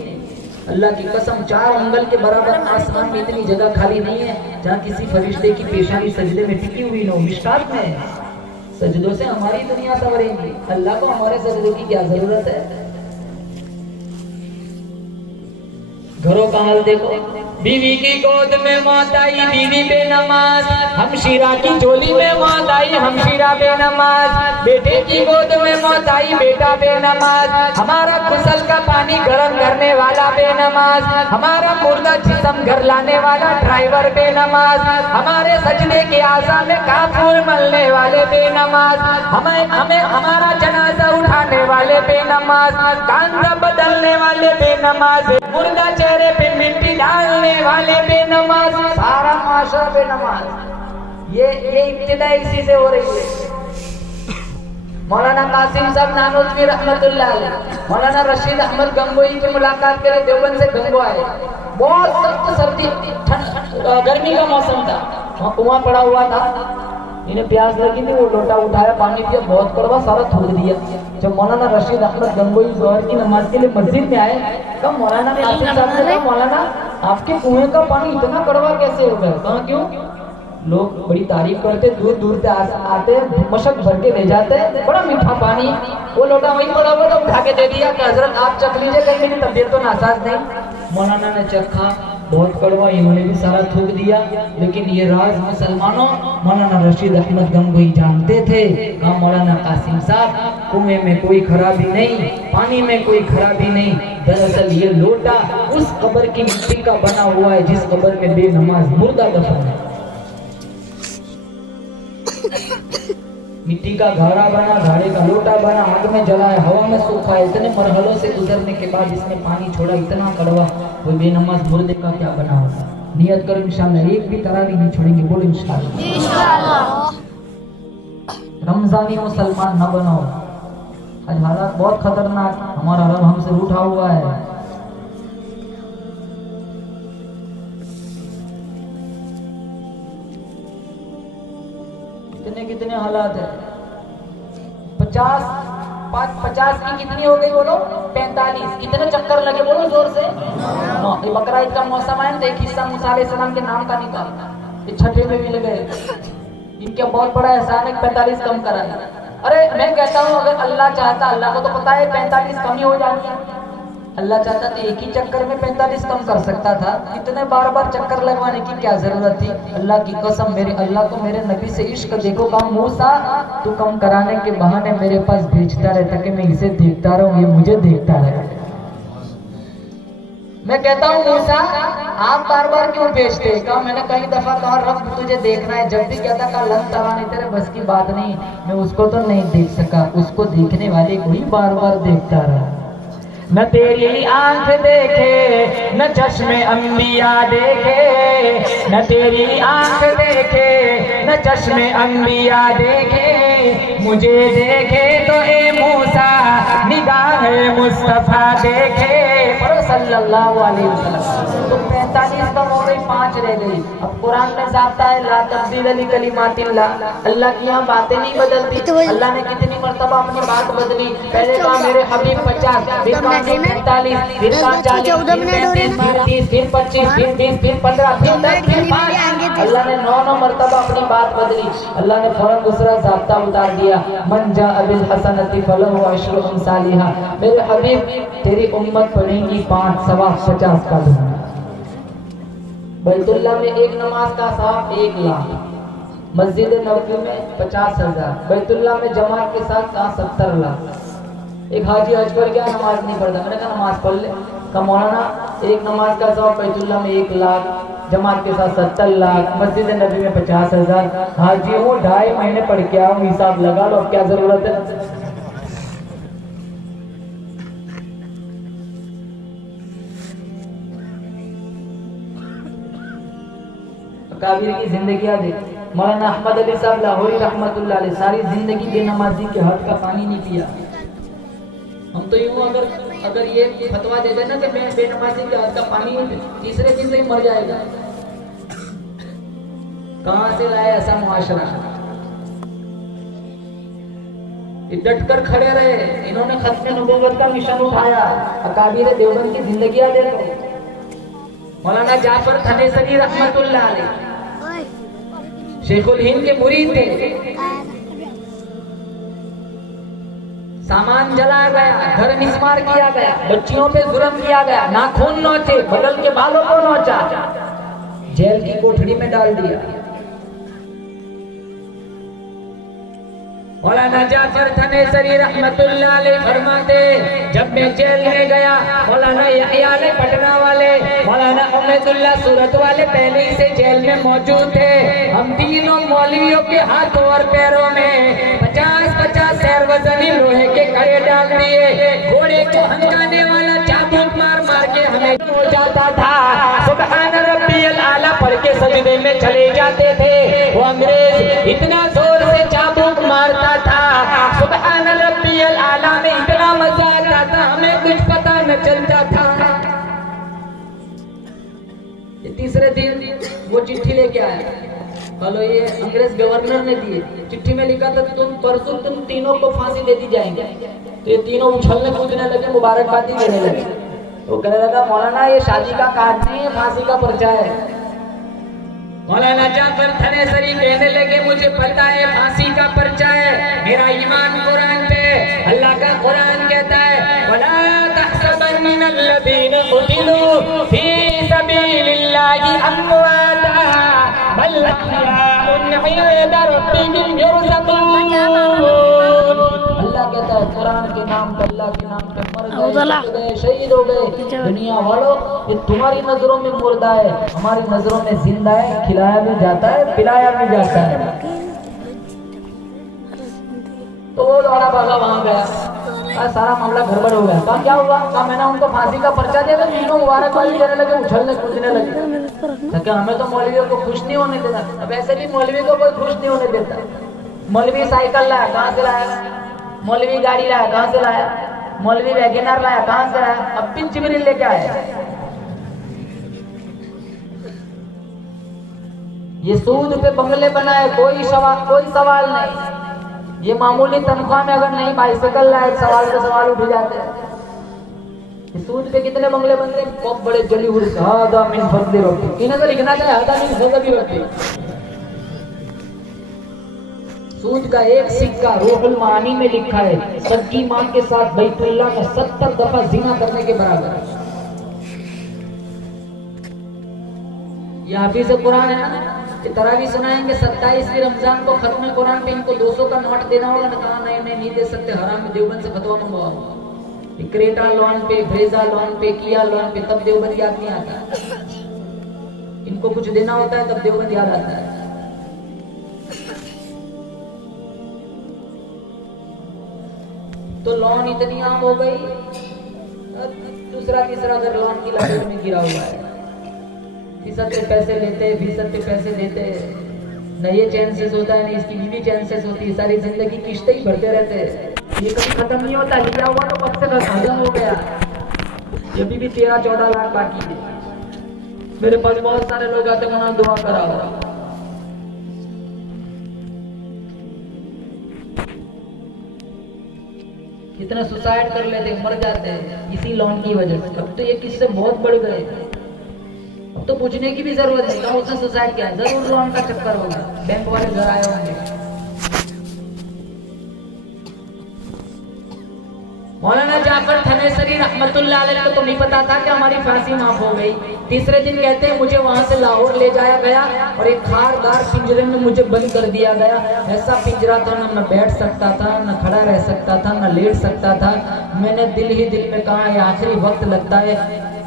अल्लाह की कसम, 4 अंगल के बराबर आसमान में इतनी जगह खाली नहीं है जहाँ किसी फरिश्ते की पेशानी सजदे में टिकी हुई न हो। मिशकात में सजदों से हमारी दुनिया संवरेगी, अल्लाह को हमारे सजदों की क्या जरूरत है। घरों का हाल देखो, बीवी की गोद में मौत आई, बीवी बेनमाज, हमशीरा की झोली में मौत आई, हमशीरा बेनमाज, बेटे की गोद में मौत आई, बेटा बेनमाज, हमारा गुसल का पानी गर्म करने वाला बेनमाज, हमारा मुर्दा जिस्म घर लाने वाला ड्राइवर बेनमाज, हमारे सजदे के आसा में काफूर मलने वाले बेनमाज, हमें हमारा जनाजा उठाने वाले बेनमाज, कांधा बदलने वाले बेनमाज, मुर्दा चेहरे पे मिट्टी डालने वाले बेनमाज, सारा माशरा बेनमाज। ये इब्तिदा इसी से हो रही है। मौलाना कासिम साहब नानोतवी रहमतुल्लाह अलैह, मौलाना रशीद अहमद गंगोई की मुलाकात के लिए देवबंद से गंगो आए। बहुत सख्त सर्दी, गर्मी का मौसम था, वहाँ कुआं पड़ा हुआ था, इन्हें प्यास लगी थी, वो लोटा उठाया, पानी पिया, बहुत कड़वा, सारा थूक दिया। जब मौलाना रशीद अहमद गंगोई जोहर की नमाज के लिए मस्जिद में आए, तब मौलाना ने कासिम साहब से कहा, मौलाना आपके कुएं का पानी इतना कड़वा कैसे हो गया? कहा क्यों? लोग बड़ी तारीफ करते, दूर दूर से आते, मशक भर के ले जाते, बड़ा मीठा पानी। वो लोटा वहीं पड़ा हुआ, तो उठा के दे दिया कि हजरत आप चख लीजिए, कहीं मेरी तबीयत तो नासाज नहीं। मौलाना ने चखा, बहुत कड़वा, इन्होंने भी सारा थूक दिया। लेकिन ये राज मुसलमानों मौलाना रशीद अहमद गंगोई जानते थे। कहा मौलाना कासिम साहब, कुएं में कोई खराबी नहीं, पानी में कोई खराबी नहीं, दरअसल ये लोटा उस कब्र की मिट्टी का बना हुआ है जिस कब्र में बेनमाज मुर्दा दफन है। मिट्टी का घड़ा बना, घड़े का लोटा बना, आग में जलाया, हवा में सूखा, इतने मरहलों से गुजरने के बाद इसने पानी छोड़ा, इतना कड़वा, वो बेनमाज मुर्दे का क्या बना होगा। नियत करो इंशाल्लाह, एक भी तरावी नहीं छोड़ेंगे, बोलो इंशाल्लाह। रमजानी मुसलमान न बनो। आज हालात बहुत खतरनाक, हमारा रब हमसे रूठा हुआ है। कितने हालात है। 50 की कितनी हो गई बोलो? 45। कितने चक्कर लगे बोलो जोर से? 9। ये बकरा ईद का मौसम है, तो एक हिस्सा मूसा अलैहिस्सलाम के नाम का निकाला, ये छठे में भी लगे। इनका बहुत बड़ा एहसान है, 45 कम करा है। अरे मैं कहता हूँ, अगर अल्लाह चाहता, अल्लाह को तो पता है 45 कम ही हो जाएंगे, अल्लाह चाहता तो एक ही चक्कर में 45 कम कर सकता था। इतने बार बार चक्कर लगवाने की क्या जरूरत थी? अल्लाह की कसम, मेरे अल्लाह को मेरे नबी से इश्क देखो। कहा मूसा तू कम कराने के बहाने मेरे पास भेजता रहे ताकि मैं इसे देखता रहूं, ये मुझे देखता रहे। मैं कहता हूँ मूसा आप बार बार क्यों भेजते? कहा मैंने कई दफा कहा रब तुझे देखना है, जब भी कहता कहा लन तरानी, तेरे बस की बात नहीं, मैं उसको तो नहीं देख सका, उसको देखने वाले को ही बार बार देखता रहा। न तेरी आंख देखे न चश्मे अंबिया देखे, न तेरी आंख देखे न चश्मे अंबिया देखे, मुझे देखे तो ए मूसा निगाह मुस्तफा देखे। सल्लल्लाहु अलैहि वसल्लम। तो 45 कम हो गई, 5 रह गई। अब कुरान में ज़ाब्ता है ला तब्दील लिकलिमातिल्लाह, अल्लाह की यहाँ बातें नहीं बदलती। अल्लाह ने कितनी मर्तबा अपनी बात बदली। पहले कहा मेरे हबीब 50, फिर कहा 45, फिर कहा 40, फिर 35, फिर 30, फिर 25, फिर 20, फिर 15, फिर 10, फिर 5। अल्लाह ने 9 मर्तबा अपनी बात बदली। अल्लाह ने फौरन दूसरा ज़ाब्ता उतार दिया, मन जाअ बिल हसनति फलहु अशरु अम्सालिहा। मेरे हबीब तेरी उम्मत पढ़ेगी 5 सवाब 50 का दूंगा। बैतुल्लाह में एक नमाज का सवाब 1 लाख, मस्जिद नबवी में 50,000, बैतुल्लाह में जमात के साथ कहा 70 लाख। एक हाजी हज पर गया, नमाज नहीं पढ़ता, मैंने कहा नमाज पढ़ ले। कहा मौलाना एक नमाज का सवाब बैतुल्लाह में 1 लाख, जमात के साथ 70 लाख, मस्जिद नबी में 50,000। हाजी हूँ 2.5 महीने पढ़ के आऊँ, हिसाब लगा लो, क्या जरूरत है। काबिर की जिंदगी देख, मौलाना अहमद अली साहब लाहौरी रहमतुल्लाह अलैह सारी जिंदगी बेनमाजी के हाथ का पानी नहीं पिया। हम तो यूं अगर ये फतवा दे देना कि मैं बेनमाजी के हाथ का पानी तीसरे दिन से ही मर जाएगा। कहां से लाया ऐसा मुआशरा? डट कर खड़े रहे, इन्होंने खत्म नबूवत का मिशन उठाया। अकाबिर देवबंद की जिंदगी देखो। मौलाना जाफर थनेसरी रहमतुल्लाह अलैह शेखुल हिंद के मुरीद थे। सामान जलाया गया, घर निस्मार किया गया, बच्चियों पे जुल्म किया गया, नाखून नोचे, बगल के बालों को नोचा, जेल की कोठरी में डाल दिया। मौलाना जाफर थनेसरी रहमतुल्लाह अलैह फरमाते, जब मैं जेल में गया, मौलाना यहया पटना वाले, मौलाना उम्मतुल्लाह सूरत वाले पहले ही से जेल में मौजूद थे। हम तीनों मौलवियों के हाथों और पैरों में 50-50 सैर वजनी लोहे के कड़े डाल दिए। घोड़े को हंकाने वाला चाबुक मार मार के हमें हो जाता था। सुभान रब्बियल आला पढ़ के सजदे में चले जाते थे। वो अंग्रेज इतना जोर से चाबुक मारता था, सुभान रब्बियल आला में इतना मजा आता था, हमें कुछ पता न चलता था। ये तीसरे दिन वो चिट्ठी लेके आया, बोलो ये अंग्रेज गवर्नर ने दिए। चिट्ठी में लिखा था तुम परसों तुम तीनों को फांसी दे दी जाएंगे। तो ये तीनों उछलने कूदने लगे, मुबारकबादी देने लगे। तो कहने लगा मौलाना ये शादी का कार्ड नहीं है, फांसी का पर्चा है। मौलाना जाफर थनेसरी कहने लगे मुझे पता है फांसी का पर्चा है, मेरा ईमान कुरान पे। अल्लाह का कुरान कहता है वला तहसबन्नल्लज़ीना क़ुतिलू फी सबीलिल्लाहि अम्वाता बल अहयाउन इंदा रब्बिहिम युरज़क़ून। अल्लाह कहता है कुरान के नाम पे, अल्लाह के नाम पे मर गए, शहीद हो गए। दुनिया वालों ये तुम्हारी नजरों में मुर्दा है, हमारी नजरों में जिंदा है, खिलाया भी जाता है, पिलाया भी जाता है। तो वो दौड़ा भागा वहां गया, सारा मामला गड़बड़ हो गया। तो क्या हुआ, कहा मैंने उनको फांसी का पर्चा दिया, तीनों मुबारकबादी देने लगे, उछलने कूदने लगे। तो हमें तो मौलवियों को खुश नहीं होने देता। अब ऐसे भी मौलवी को कोई खुश नहीं होने देता। मौलवी साइकिल लाया, कहाँ से लाया? मौलवी गाड़ी लाया, कहाँ से लाया? मौलवी वैगनर लाया, कहाँ से लाया? अब भी जिब्रील लेके आया। ये सूद पे बंगले बनाए, कोई सवाल नहीं। ये मामूली तनख्वाह में अगर नहीं बाइसिकल लाए, सवाल पे सवाल उठ जाते हैं। सूद पे कितने बंगले बनते, बहुत बड़े जली हुई हादा मिन फज़्लि रब्बी। इन्हें तो लिखना चाहिए हादा मिन फज़्लि रब्बी। सूद का एक सिक्का रूहुल मानी में लिखा है सच्ची मां के साथ बैतुल्लाह का 70 दफा जिना करने के बराबर। ये हाफिज़ कुरान है ना, ये तरावी सुनाएंगे 27वीं रमजान को खत्म कुरान पे इनको 200 का नोट देना होगा ना, कहा नहीं दे सकते, हराम में देवबंद से फतवा मंगवाओ। क्रेटा लोन पे, ब्रेजा लोन पे, किया लोन पे, तब देवबंद याद नहीं आता। इनको कुछ देना होता है तब देवबंद याद आता है। तो लोन इतनी आम हो गई, दूसरा तीसरा अगर लोन की लड़ाई में गिरा हुआ है, फीसद पे पैसे लेते, फीसद पे पैसे देते, न ये चांसेस होता है, न इसकी बीवी चांसेस होती है, सारी जिंदगी किश्तें ही भरते रहते हैं, ये कभी खत्म नहीं होता। लिया हुआ तो कब से खत्म हो गया, ये भी 13-14 लाख बाकी है। मेरे पास बहुत सारे लोग आते हैं, उन्होंने दुआ कराओ। कितना सुसाइड कर लेते, मर जाते हैं इसी लोन की वजह से। अब तो ये किस्से बहुत बढ़ गए, अब तो पूछने की भी जरूरत है कब उसने सुसाइड किया। जरूर लोन का चक्कर होगा, बैंक वाले घर आए होंगे। मौलाना जाफर थनेसरी रहमतुल्लाह अलैह को तो नहीं पता था कि हमारी फांसी माफ हो गई। तीसरे दिन कहते हैं मुझे वहां से लाहौर ले जाया गया और एक खारदार पिंजरे में मुझे बंद कर दिया गया। ऐसा पिंजरा था ना मैं बैठ सकता था, न खड़ा रह सकता था, न लेट सकता था। मैंने दिल ही दिल में कहा ये आखिरी वक्त लगता है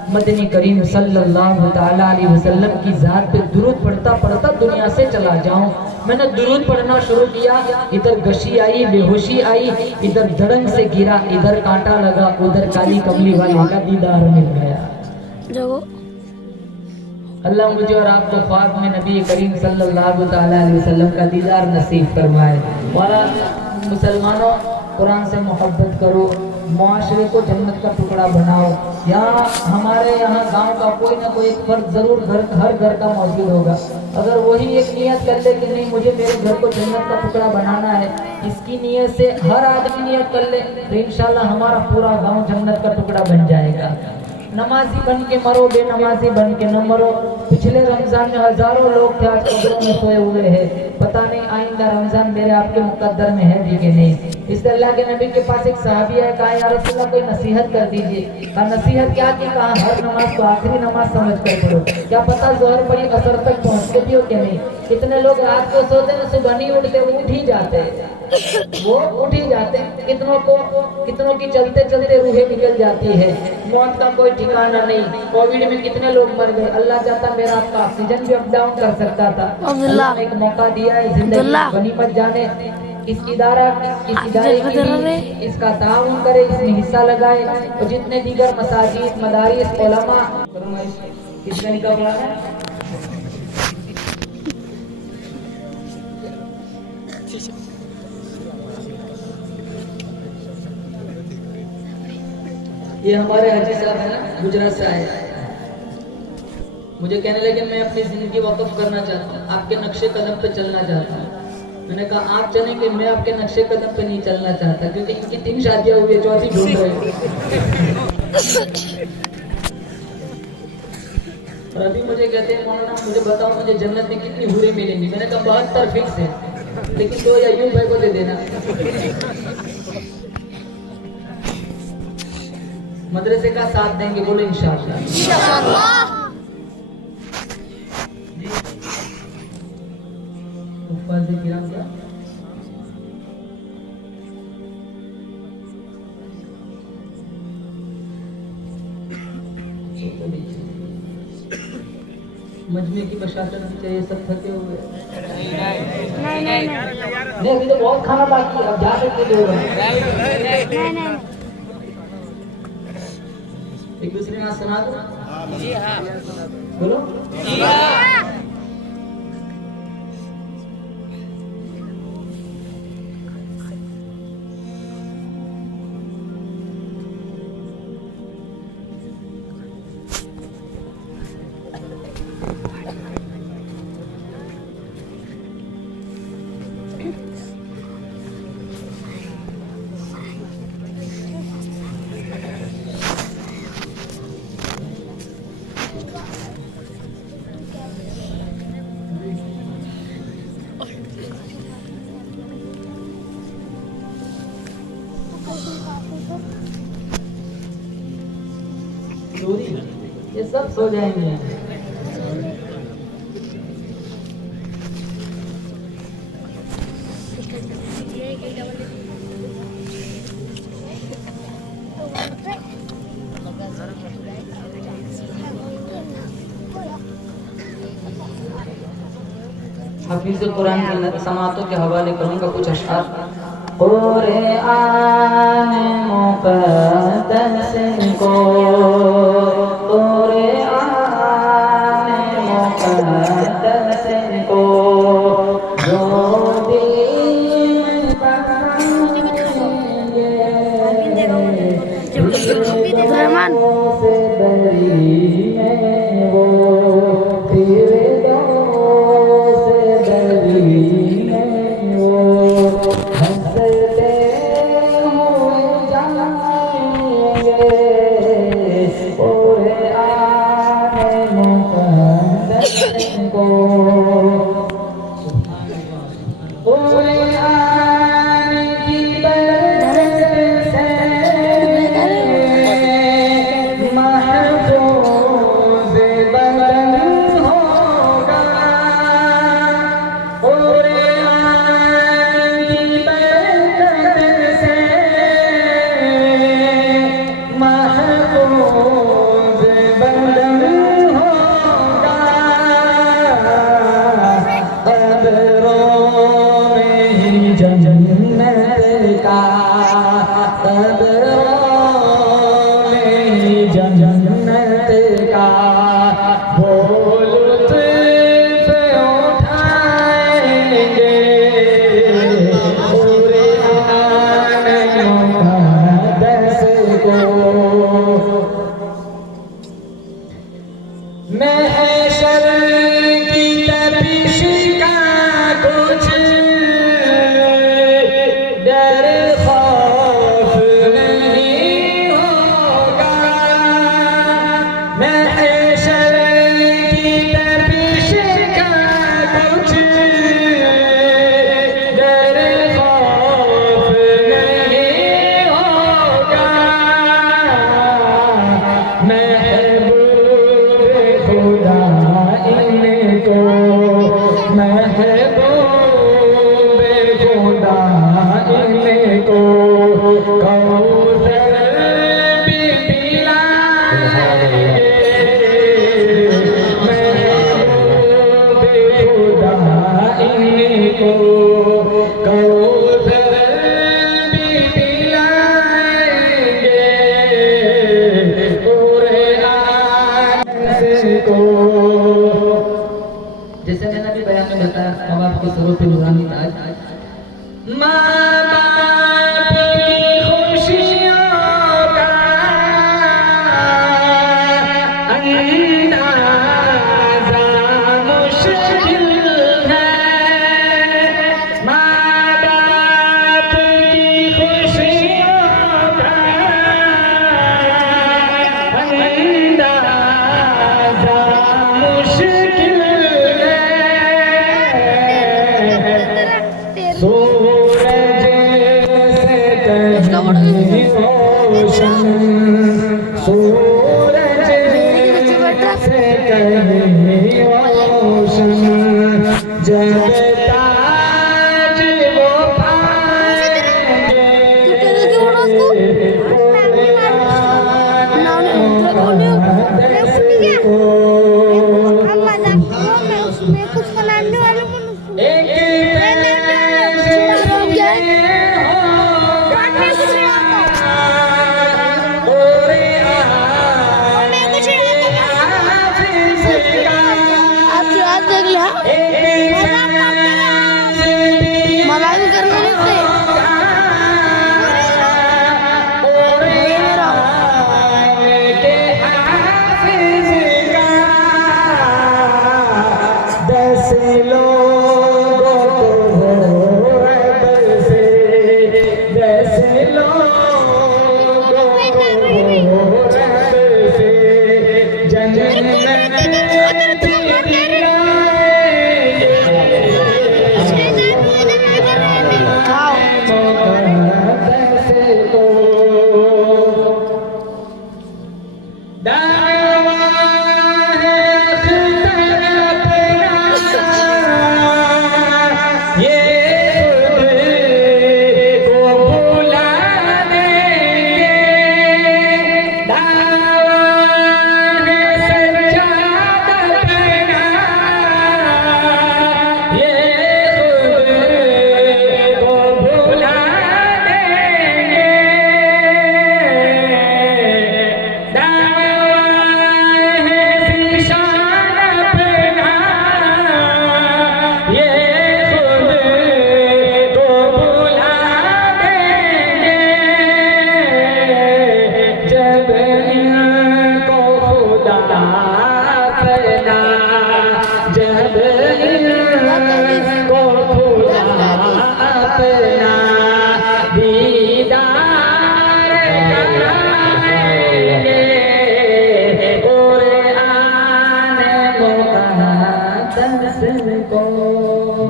मदनी करीम सल्लल्लाहु ताला अलैहि वसल्लम की जात पे दुरूद पढ़ता पढ़ता दुनिया से चला जाऊं। मैंने दुरूद पढ़ना शुरू किया, इधर गशी आई, बेहोशी आई, इधर धड़ंग से गिरा, इधर कांटा लगा, उधर काली कमली वाले का दीदार मिल गया। अल्लाह मुझे और आपको ख्वाब में नबी करीम सल्लल्लाहु ताला अलैहि वसल्लम का दीदार नसीब फरमाए। वाला मुसलमानों, कुरान से मोहब्बत करो, मुआशरे को जन्नत का टुकड़ा बनाओ। यहाँ हमारे यहाँ गांव का कोई ना कोई एक फर्द जरूर हर घर का मौजूद होगा। अगर वही एक नियत कर ले कि नहीं मुझे मेरे घर को जन्नत का टुकड़ा बनाना है, इसकी नियत से हर आदमी नियत कर ले तो इंशाल्लाह हमारा पूरा गांव जन्नत का टुकड़ा बन जाएगा। नमाजी बन के मरो, बेनमाजी बन के न मरो। पिछले रमजान में हजारों लोग थे, आज कब्रों में सोए हुए हैं। पता नहीं आइंदा रमजान मेरे आपके मुकद्दर में है भी कि नहीं। इसलिए अल्लाह के नबी के पास एक सहाबी है, कहा या रसूलल्लाह कोई नसीहत कर दीजिए। कहा नसीहत क्या की? कहा हर नमाज को आखिरी नमाज समझ कर पढ़ो। क्या पता जोहर पड़ी असर तक पहुँचते भी हो कि नहीं। कितने लोग रात को सोते ना, सुबह नहीं उठते, वो उठ ही जाते हैं, वो उठ ही जाते हैं। कितनों की चलते चलते रूहें निकल जाती है, मौत का कोई ठिकाना नहीं। कोविड में कितने लोग मर गए। अल्लाह चाहता मेरा आपका ऑक्सीजन भी अप डाउन कर सकता था। अल्लाह ने एक मौका दिया है, जिंदगी बनी मत जाने। इस इदारे की भी इसका ताउन करे, इसमें हिस्सा लगाए। और जितने दीगर मसाजिद, मदारिस, उलमा, किसने निकाला है? ये हमारे हाजी साहब है ना, गुजरात से आए। मुझे कहने लगे मैं अपनी जिंदगी वक़्फ़ करना चाहता हूँ, आपके नक्शे कदम पे चलना चाहता हूँ। मैंने कहा आप चलेंगे, मैं आपके नक्शे कदम पे नहीं चलना चाहता, क्योंकि इनकी 3 शादियां हुई है, चौथी ढूंढ रहे हैं। और अभी मुझे कहते हैं मौलाना मुझे बताओ मुझे जन्नत में कितनी हूरें मिलेंगी। मैंने कहा 72 फिक्स है, लेकिन 2 अय्यूब भाई को दे देना। मदरसे का साथ देंगे, बोलो इंशाअल्लाह। मजमे की बशारत भी चाहिए, सब थके हुए। नहीं अभी तो बहुत खाना बाकी है, अब जा सकते लोग। एक दूसरे नाम सुना दो। जी हाँ बोलो। जी हाँ। ये सब सो जाएंगे। हाफिज़ कुरान की समातों के हवाले करूंगा कुछ अशआर। कुरान मुक़द्दस को, कुरान मुक़द्दस को जो दिल ओ इनको कौसर भी पिलाएंगे पूरे आस को। जैसे मैंने अभी बयान में बताया, अब आपके सरों पे नूरानी ताज। माँ बाप की खुशियों का अंदाज़ा मुश्किल है। माँ बाप की खुशियों का अंदाज़ा मुश्किल है। सूरज से कहीं रोशन, सूरज से कहीं रोशन, जब ताज वो पाएंगे कुछ बनाने वाले एक मलाई करना नहीं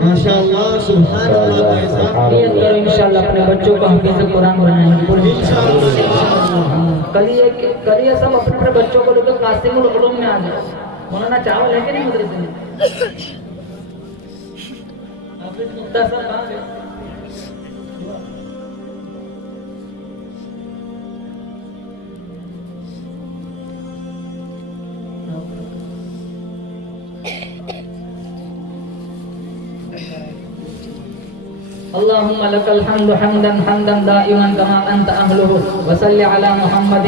माशाअल्लाह सुभान अल्लाह। नियत करो इंशाल्लाह अपने बच्चों को हाफिज़ कुरान बनाएंगे इंशाअल्लाह। कल ये सब अपने अपने बच्चों को लेकर कासिमुल उलूम में आ जाए। मौलाना चावल है कि नहीं मदरसे में? हाफिज़ मुख्तार साहब कहाँ गए? अल्लाहुम्मा लकल हम्दु हम्दन हम्दन दाइमन कमा अंत अहलुहु व सल्लि अला मुहम्मद।